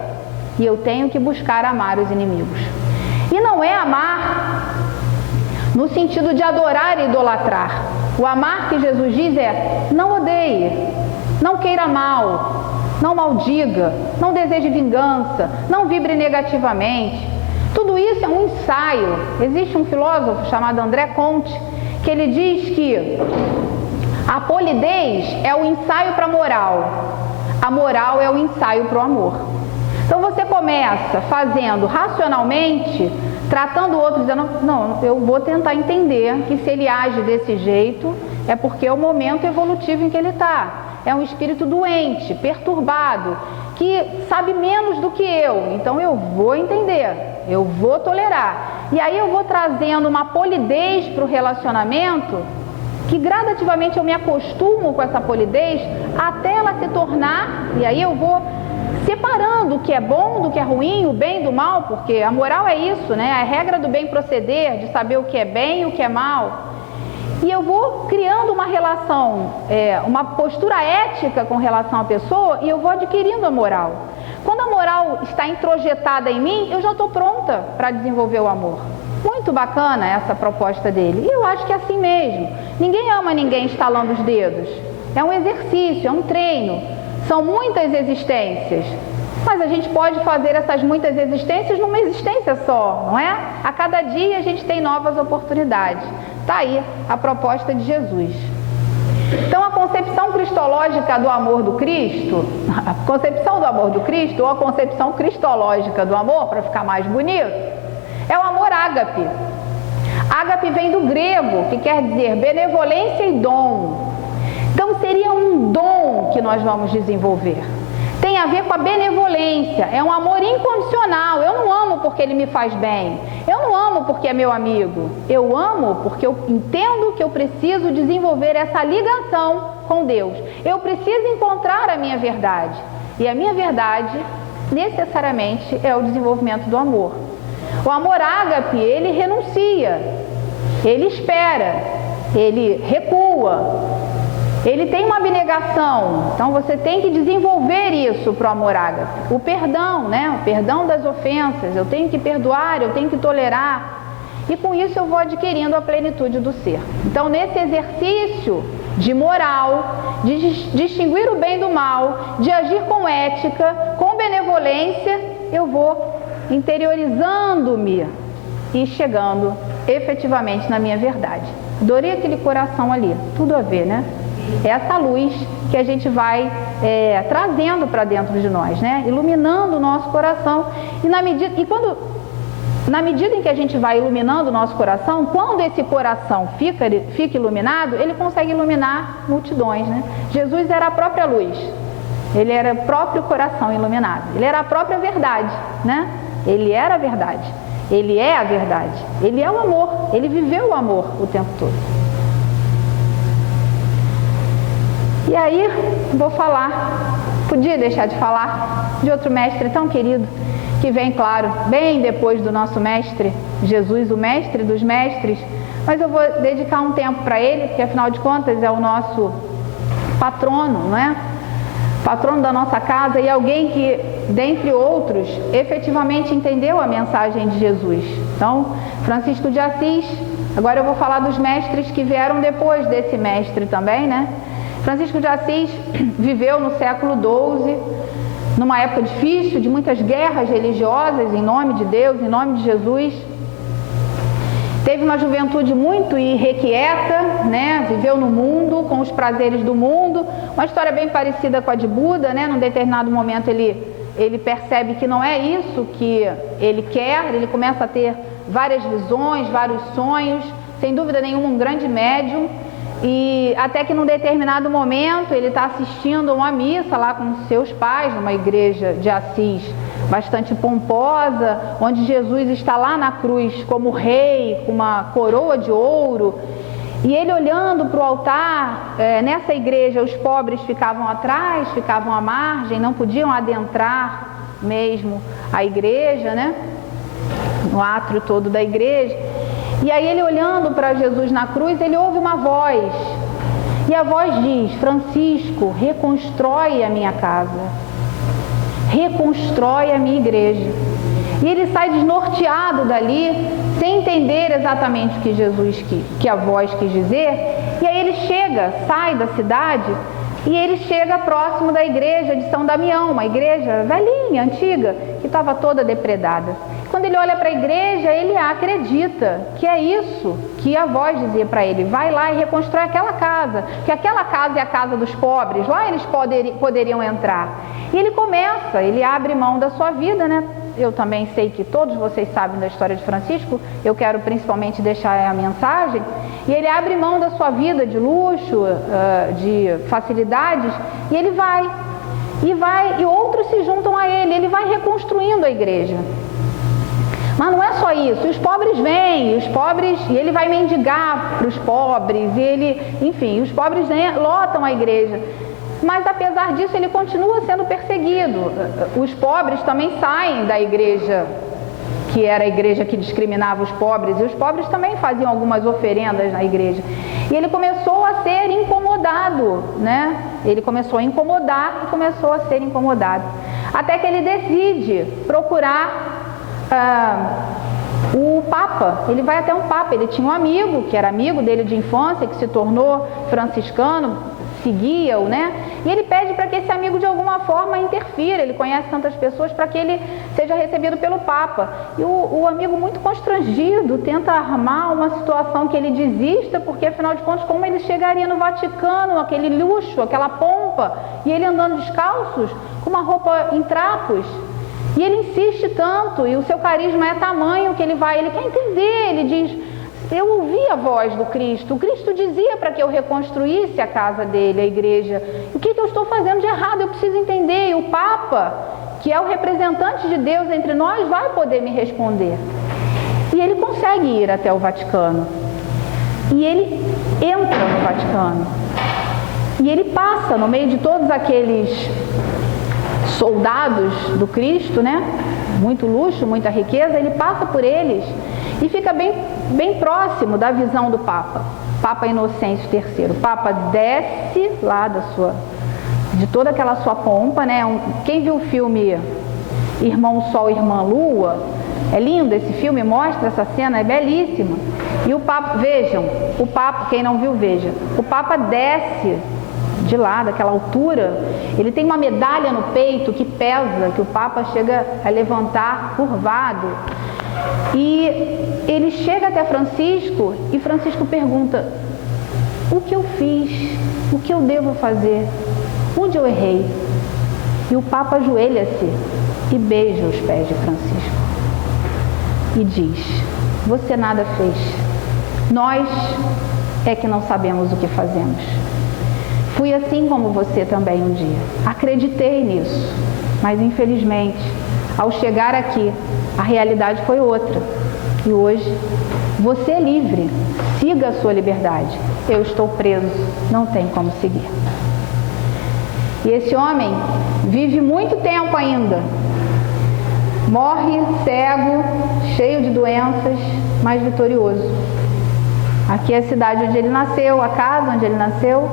e eu tenho que buscar amar os inimigos. E não é amar no sentido de adorar e idolatrar. O amar que Jesus diz é não odeie, não queira mal, não maldiga, não deseje vingança, não vibre negativamente. Tudo isso é um ensaio. Existe um filósofo chamado André Comte que ele diz que a polidez é o ensaio para a moral, a moral é o ensaio para o amor. Então você começa fazendo racionalmente, tratando o outro, dizendo, não, eu vou tentar entender que se ele age desse jeito, é porque é o momento evolutivo em que ele está. É um espírito doente, perturbado, que sabe menos do que eu, então eu vou entender, eu vou tolerar. E aí eu vou trazendo uma polidez para o relacionamento, que gradativamente eu me acostumo com essa polidez, até ela se tornar, e aí eu vou separando o que é bom do que é ruim, o bem do mal, porque a moral é isso, né? A regra do bem proceder, de saber o que é bem e o que é mal. E eu vou criando uma relação, uma postura ética com relação à pessoa, e eu vou adquirindo a moral. Quando a moral está introjetada em mim, eu já estou pronta para desenvolver o amor. Muito bacana essa proposta dele. E eu acho que é assim mesmo. Ninguém ama ninguém estalando os dedos. É um exercício, é um treino. São muitas existências. Mas a gente pode fazer essas muitas existências numa existência só, não é? A cada dia a gente tem novas oportunidades. Está aí a proposta de Jesus. Então a concepção cristológica do amor do Cristo, a concepção do amor do Cristo, ou a concepção cristológica do amor, para ficar mais bonito, é o amor ágape. Ágape vem do grego, que quer dizer benevolência e dom. Então seria um dom que nós vamos desenvolver. Tem a ver com a benevolência, é um amor incondicional. Eu não amo porque ele me faz bem, eu não amo porque é meu amigo, eu amo porque eu entendo que eu preciso desenvolver essa ligação com Deus. Eu preciso encontrar a minha verdade, e a minha verdade necessariamente é o desenvolvimento do amor. O amor ágape, ele renuncia, ele espera, ele recua, ele tem uma abnegação. Então você tem que desenvolver isso para o amor ágape. O perdão, né? O perdão das ofensas. Eu tenho que perdoar, eu tenho que tolerar. E com isso eu vou adquirindo a plenitude do ser. Então, nesse exercício de moral, de distinguir o bem do mal, de agir com ética, com benevolência, eu vou interiorizando-me e chegando efetivamente na minha verdade. Adorei aquele coração ali, tudo a ver, né? Essa luz que a gente vai trazendo para dentro de nós, né? Iluminando o nosso coração. E na medida em que a gente vai iluminando o nosso coração, quando esse coração fica iluminado, ele consegue iluminar multidões, né? Jesus era a própria luz, ele era o próprio coração iluminado, ele era a própria verdade, né? Ele era a verdade, ele é a verdade, ele é o amor, ele viveu o amor o tempo todo. E aí, vou falar, podia deixar de falar de outro mestre tão querido, que vem, claro, bem depois do nosso mestre, Jesus, o mestre dos mestres, mas eu vou dedicar um tempo para ele, porque afinal de contas é o nosso patrono, não é? Patrono da nossa casa e alguém que, dentre outros, efetivamente entendeu a mensagem de Jesus. Então, Francisco de Assis, agora eu vou falar dos mestres que vieram depois desse mestre também, né? Francisco de Assis viveu no século XII, numa época difícil, de muitas guerras religiosas, em nome de Deus, em nome de Jesus. Teve uma juventude muito irrequieta, né? Viveu no mundo, com os prazeres do mundo. Uma história bem parecida com a de Buda, né? Num determinado momento ele percebe que não é isso que ele quer, ele começa a ter várias visões, vários sonhos, sem dúvida nenhuma um grande médium. E até que num determinado momento ele está assistindo uma missa lá com seus pais, numa igreja de Assis bastante pomposa, onde Jesus está lá na cruz como rei, com uma coroa de ouro. E ele olhando para o altar, nessa igreja os pobres ficavam atrás, ficavam à margem, não podiam adentrar mesmo a igreja, né? No átrio todo da igreja. E aí ele olhando para Jesus na cruz, ele ouve uma voz. E a voz diz: Francisco, reconstrói a minha casa. Reconstrói a minha igreja. E ele sai desnorteado dali, sem entender exatamente o que que a voz quis dizer. E aí ele sai da cidade e ele chega próximo da igreja de São Damião, uma igreja velhinha, antiga, que estava toda depredada. Quando ele olha para a igreja, ele acredita que é isso que a voz dizia para ele: vai lá e reconstrói aquela casa, que aquela casa é a casa dos pobres, lá eles poderiam entrar. E ele abre mão da sua vida, né? Eu também sei que todos vocês sabem da história de Francisco, eu quero principalmente deixar a mensagem. E ele abre mão da sua vida de luxo, de facilidades, e ele vai, e outros se juntam a ele vai reconstruindo a igreja. Mas não é só isso, os pobres vêm, e ele vai mendigar para os pobres, os pobres lotam a igreja. Mas apesar disso ele continua sendo perseguido. Os pobres também saem da igreja, que era a igreja que discriminava os pobres, e os pobres também faziam algumas oferendas na igreja. E ele começou a ser incomodado, né? Ele começou a incomodar e começou a ser incomodado. Até que ele decide procurar o Papa. Ele vai até um Papa. Ele tinha um amigo, que era amigo dele de infância, que se tornou franciscano, seguia-o, né? E ele pede para que esse amigo de alguma forma interfira, ele conhece tantas pessoas, para que ele seja recebido pelo Papa. E o amigo, muito constrangido, tenta armar uma situação que ele desista, porque afinal de contas, como ele chegaria no Vaticano, aquele luxo, aquela pompa, e ele andando descalços, com uma roupa em trapos? E ele insiste tanto, e o seu carisma é tamanho que ele quer entender, ele diz: eu ouvi a voz do Cristo. O Cristo dizia para que eu reconstruísse a casa dele, a igreja. O que eu estou fazendo de errado? Eu preciso entender. E o Papa, que é o representante de Deus entre nós, vai poder me responder. E ele consegue ir até o Vaticano. E ele entra no Vaticano. E ele passa no meio de todos aqueles soldados do Cristo, né? Muito luxo, muita riqueza. Ele passa por eles e fica bem próximo da visão do Papa. Papa Inocêncio III. O Papa desce lá de toda aquela sua pompa, né? Quem viu o filme Irmão Sol, Irmã Lua, é lindo esse filme, mostra essa cena, é belíssima. E o Papa, vejam, o Papa, quem não viu, veja, o Papa desce de lá, daquela altura, ele tem uma medalha no peito que pesa, que o Papa chega a levantar curvado. E ele chega até Francisco e Francisco pergunta: o que eu fiz? O que eu devo fazer? Onde eu errei? E o Papa ajoelha-se e beija os pés de Francisco e diz: você nada fez. Nós é que não sabemos o que fazemos. Fui assim como você também um dia. Acreditei nisso, mas infelizmente, ao chegar aqui, a realidade foi outra. E hoje, você é livre. Siga a sua liberdade. Eu estou preso, não tem como seguir. E esse homem vive muito tempo ainda. Morre cego, cheio de doenças, mas vitorioso. Aqui é a cidade onde ele nasceu, a casa onde ele nasceu.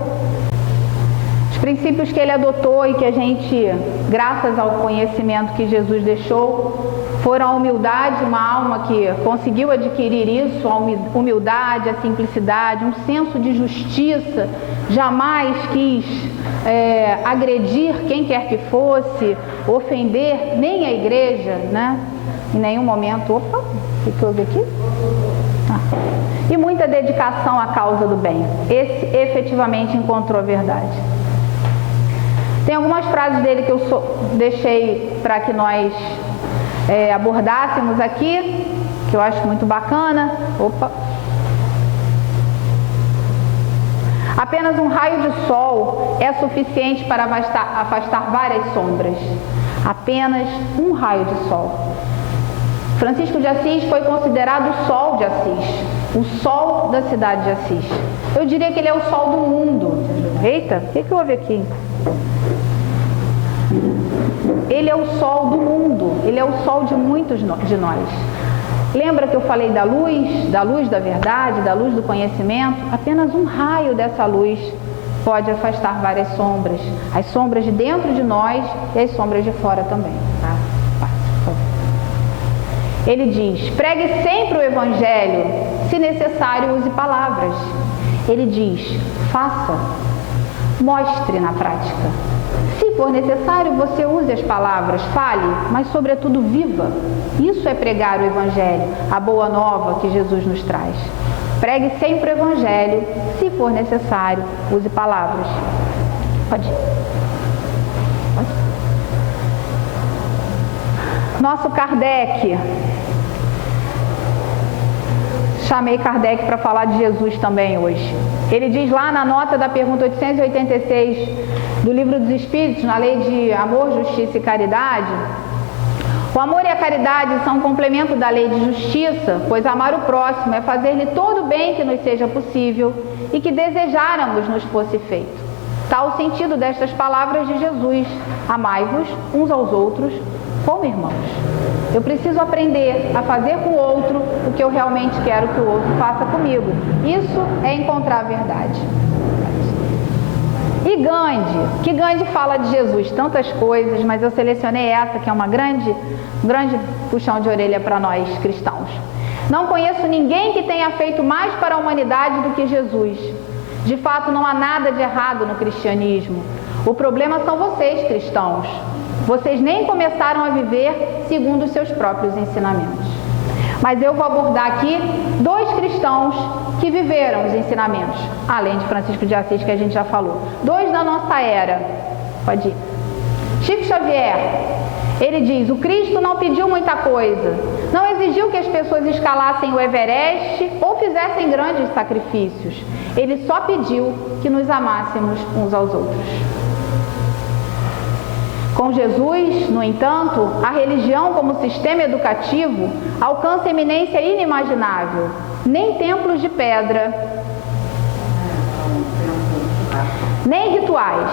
Os princípios que ele adotou e que a gente, graças ao conhecimento que Jesus deixou, foram a humildade, uma alma que conseguiu adquirir isso, a humildade, a simplicidade, um senso de justiça, jamais quis agredir quem quer que fosse, ofender nem a igreja, né? Em nenhum momento. Opa, o que houve aqui? E muita dedicação à causa do bem. Esse efetivamente encontrou a verdade. Tem algumas frases dele que eu deixei para que nós abordássemos aqui, que eu acho muito bacana. Opa! Apenas um raio de sol é suficiente para afastar várias sombras. Apenas um raio de sol. Francisco de Assis foi considerado o sol de Assis, o sol da cidade de Assis. Eu diria que ele é o sol do mundo. Eita, o que houve aqui? Ele é o sol do mundo, ele é o sol de muitos de nós. Lembra que eu falei da luz da verdade, da luz do conhecimento? Apenas um raio dessa luz pode afastar várias sombras. As sombras de dentro de nós e as sombras de fora também. Tá? Ele diz: pregue sempre o Evangelho, se necessário use palavras. Ele diz: faça, mostre na prática. Se for necessário, você use as palavras, fale, mas sobretudo viva. Isso é pregar o Evangelho, a boa nova que Jesus nos traz. Pregue sempre o Evangelho, se for necessário, use palavras. Pode ir. Nosso Kardec. Chamei Kardec para falar de Jesus também hoje. Ele diz lá na nota da pergunta 886 do Livro dos Espíritos, na lei de amor, justiça e caridade: o amor e a caridade são um complemento da lei de justiça, pois amar o próximo é fazer-lhe todo o bem que nos seja possível e que desejáramos nos fosse feito. Tal o sentido destas palavras de Jesus: amai-vos uns aos outros como irmãos. Eu preciso aprender a fazer com o outro o que eu realmente quero que o outro faça comigo. Isso é encontrar a verdade. E Gandhi, que Gandhi fala de Jesus tantas coisas, mas eu selecionei essa que é um grande puxão de orelha para nós cristãos. Não conheço ninguém que tenha feito mais para a humanidade do que Jesus. De fato, não há nada de errado no cristianismo. O problema são vocês, cristãos. Vocês nem começaram a viver segundo os seus próprios ensinamentos. Mas eu vou abordar aqui 2 cristãos que viveram os ensinamentos, além de Francisco de Assis, que a gente já falou. 2 da nossa era. Pode ir. Chico Xavier. Ele diz: o Cristo não pediu muita coisa, não exigiu que as pessoas escalassem o Everest ou fizessem grandes sacrifícios. Ele só pediu que nos amássemos uns aos outros. Com Jesus, no entanto, a religião como sistema educativo alcança eminência inimaginável. Nem templos de pedra, nem rituais,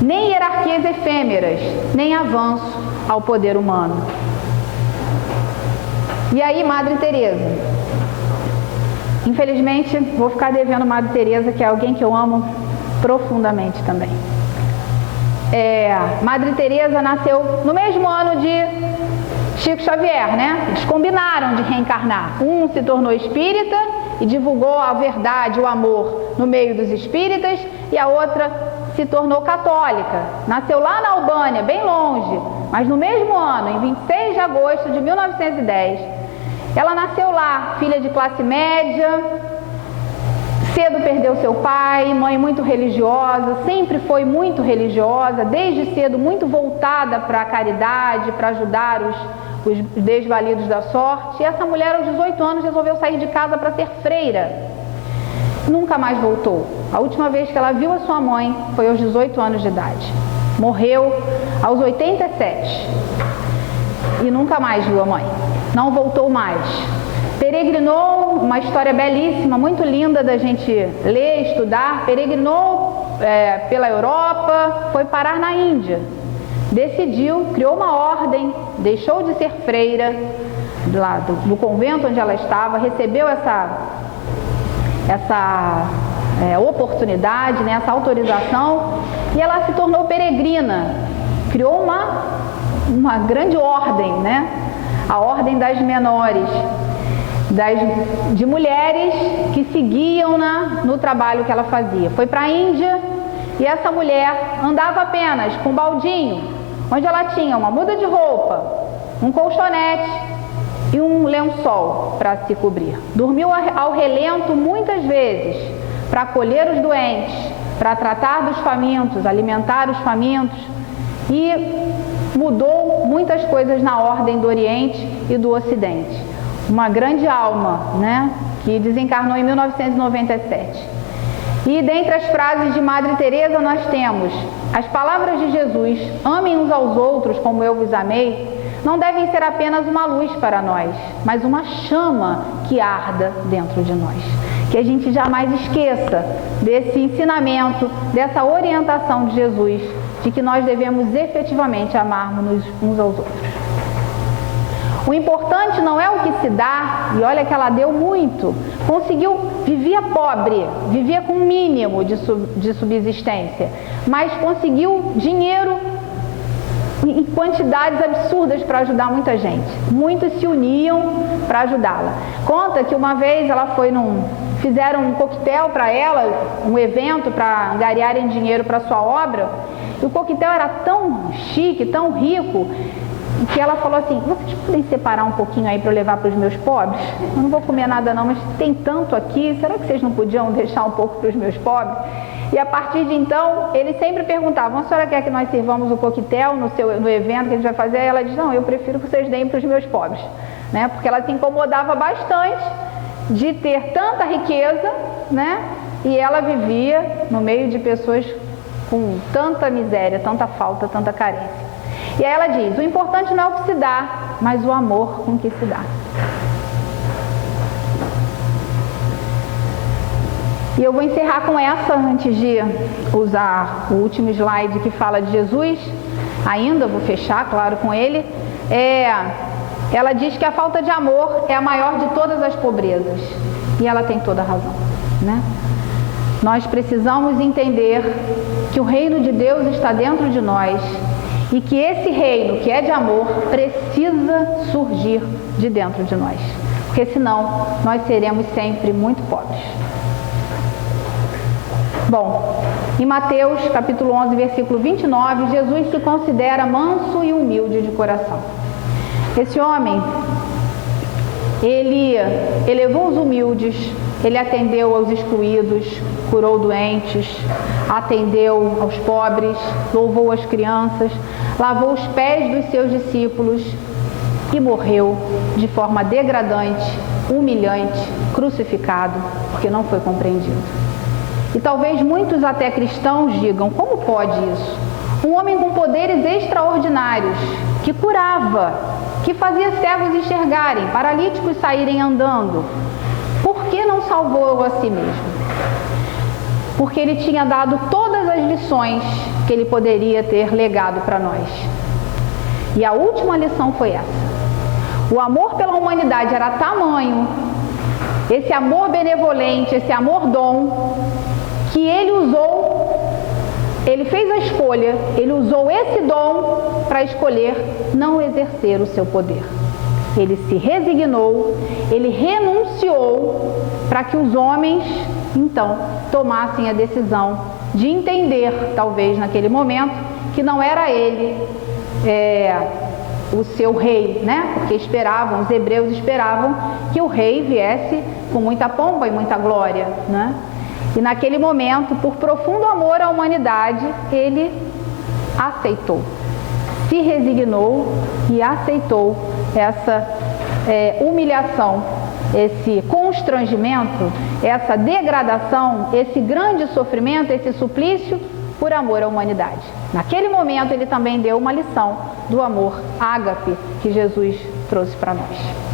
nem hierarquias efêmeras, nem avanço ao poder humano. E aí, Madre Teresa? Infelizmente, vou ficar devendo Madre Teresa, que é alguém que eu amo profundamente também. Madre Teresa nasceu no mesmo ano de Chico Xavier, né? Eles combinaram de reencarnar. Um se tornou espírita e divulgou a verdade, o amor no meio dos espíritas, e a outra se tornou católica. Nasceu lá na Albânia, bem longe, mas no mesmo ano, em 26 de agosto de 1910. Ela nasceu lá, filha de classe média, cedo perdeu seu pai, mãe muito religiosa, sempre foi muito religiosa, desde cedo muito voltada para a caridade, para ajudar os desvalidos da sorte. E essa mulher, aos 18 anos, resolveu sair de casa para ser freira. Nunca mais voltou. A última vez que ela viu a sua mãe foi aos 18 anos de idade. Morreu aos 87 e nunca mais viu a mãe. Não voltou mais. Peregrinou, uma história belíssima, muito linda da gente ler, estudar. Peregrinou pela Europa, foi parar na Índia. Decidiu, criou uma ordem, deixou de ser freira lá do convento onde ela estava, recebeu essa oportunidade, né, essa autorização, e ela se tornou peregrina. Criou uma grande ordem, né? A ordem das menores, de mulheres que seguiam-na no trabalho que ela fazia. Foi para a Índia e essa mulher andava apenas com um baldinho, onde ela tinha uma muda de roupa, um colchonete e um lençol para se cobrir. Dormiu ao relento muitas vezes para acolher os doentes, para tratar dos famintos, alimentar os famintos, e mudou muitas coisas na ordem do Oriente e do Ocidente. Uma grande alma, né, que desencarnou em 1997. E dentre as frases de Madre Teresa nós temos as palavras de Jesus: amem uns aos outros como eu vos amei, não devem ser apenas uma luz para nós, mas uma chama que arda dentro de nós. Que a gente jamais esqueça desse ensinamento, dessa orientação de Jesus, de que nós devemos efetivamente amarmos uns aos outros. O importante não é o que se dá, e olha que ela deu muito, vivia pobre, vivia com um mínimo de subsistência, mas conseguiu dinheiro em quantidades absurdas para ajudar muita gente. Muitos se uniam para ajudá-la. Conta que uma vez ela foi fizeram um coquetel para ela, um evento para angariarem dinheiro para sua obra, e o coquetel era tão chique, tão rico, que ela falou assim: vocês podem separar um pouquinho aí para eu levar para os meus pobres? Eu não vou comer nada não, mas tem tanto aqui, será que vocês não podiam deixar um pouco para os meus pobres? E a partir de então, eles sempre perguntavam: a senhora quer que nós sirvamos o coquetel no evento que a gente vai fazer? E ela diz: não, eu prefiro que vocês deem para os meus pobres, né? Porque ela se incomodava bastante de ter tanta riqueza, né? E ela vivia no meio de pessoas com tanta miséria, tanta falta, tanta carência. E aí ela diz: o importante não é o que se dá, mas o amor com que se dá. E eu vou encerrar com essa, antes de usar o último slide que fala de Jesus. Ainda vou fechar, claro, com ele. Ela diz que a falta de amor é a maior de todas as pobrezas. E ela tem toda a razão, né? Nós precisamos entender que o reino de Deus está dentro de nós e que esse reino, que é de amor, precisa surgir de dentro de nós. Porque senão nós seremos sempre muito pobres. Bom, em Mateus capítulo 11, versículo 29, Jesus se considera manso e humilde de coração. Esse homem, ele elevou os humildes, Ele atendeu aos excluídos, curou doentes, atendeu aos pobres, louvou as crianças, lavou os pés dos seus discípulos e morreu de forma degradante, humilhante, crucificado, porque não foi compreendido. E talvez muitos até cristãos digam: como pode isso? Um homem com poderes extraordinários, que curava, que fazia cegos enxergarem, paralíticos saírem andando, por que não salvou a si mesmo? Porque ele tinha dado todas as lições que ele poderia ter legado para nós. E a última lição foi essa. O amor pela humanidade era tamanho, esse amor benevolente, esse amor dom, que ele usou, ele fez a escolha, ele usou esse dom para escolher não exercer o seu poder. Ele se resignou, ele renunciou para que os homens, então, tomassem a decisão de entender, talvez naquele momento, que não era ele o seu rei, né? Porque esperavam, os hebreus esperavam que o rei viesse com muita pompa e muita glória, né? E naquele momento, por profundo amor à humanidade, ele aceitou, se resignou e aceitou essa humilhação, esse constrangimento, essa degradação, esse grande sofrimento, esse suplício, por amor à humanidade. Naquele momento, ele também deu uma lição do amor ágape que Jesus trouxe para nós.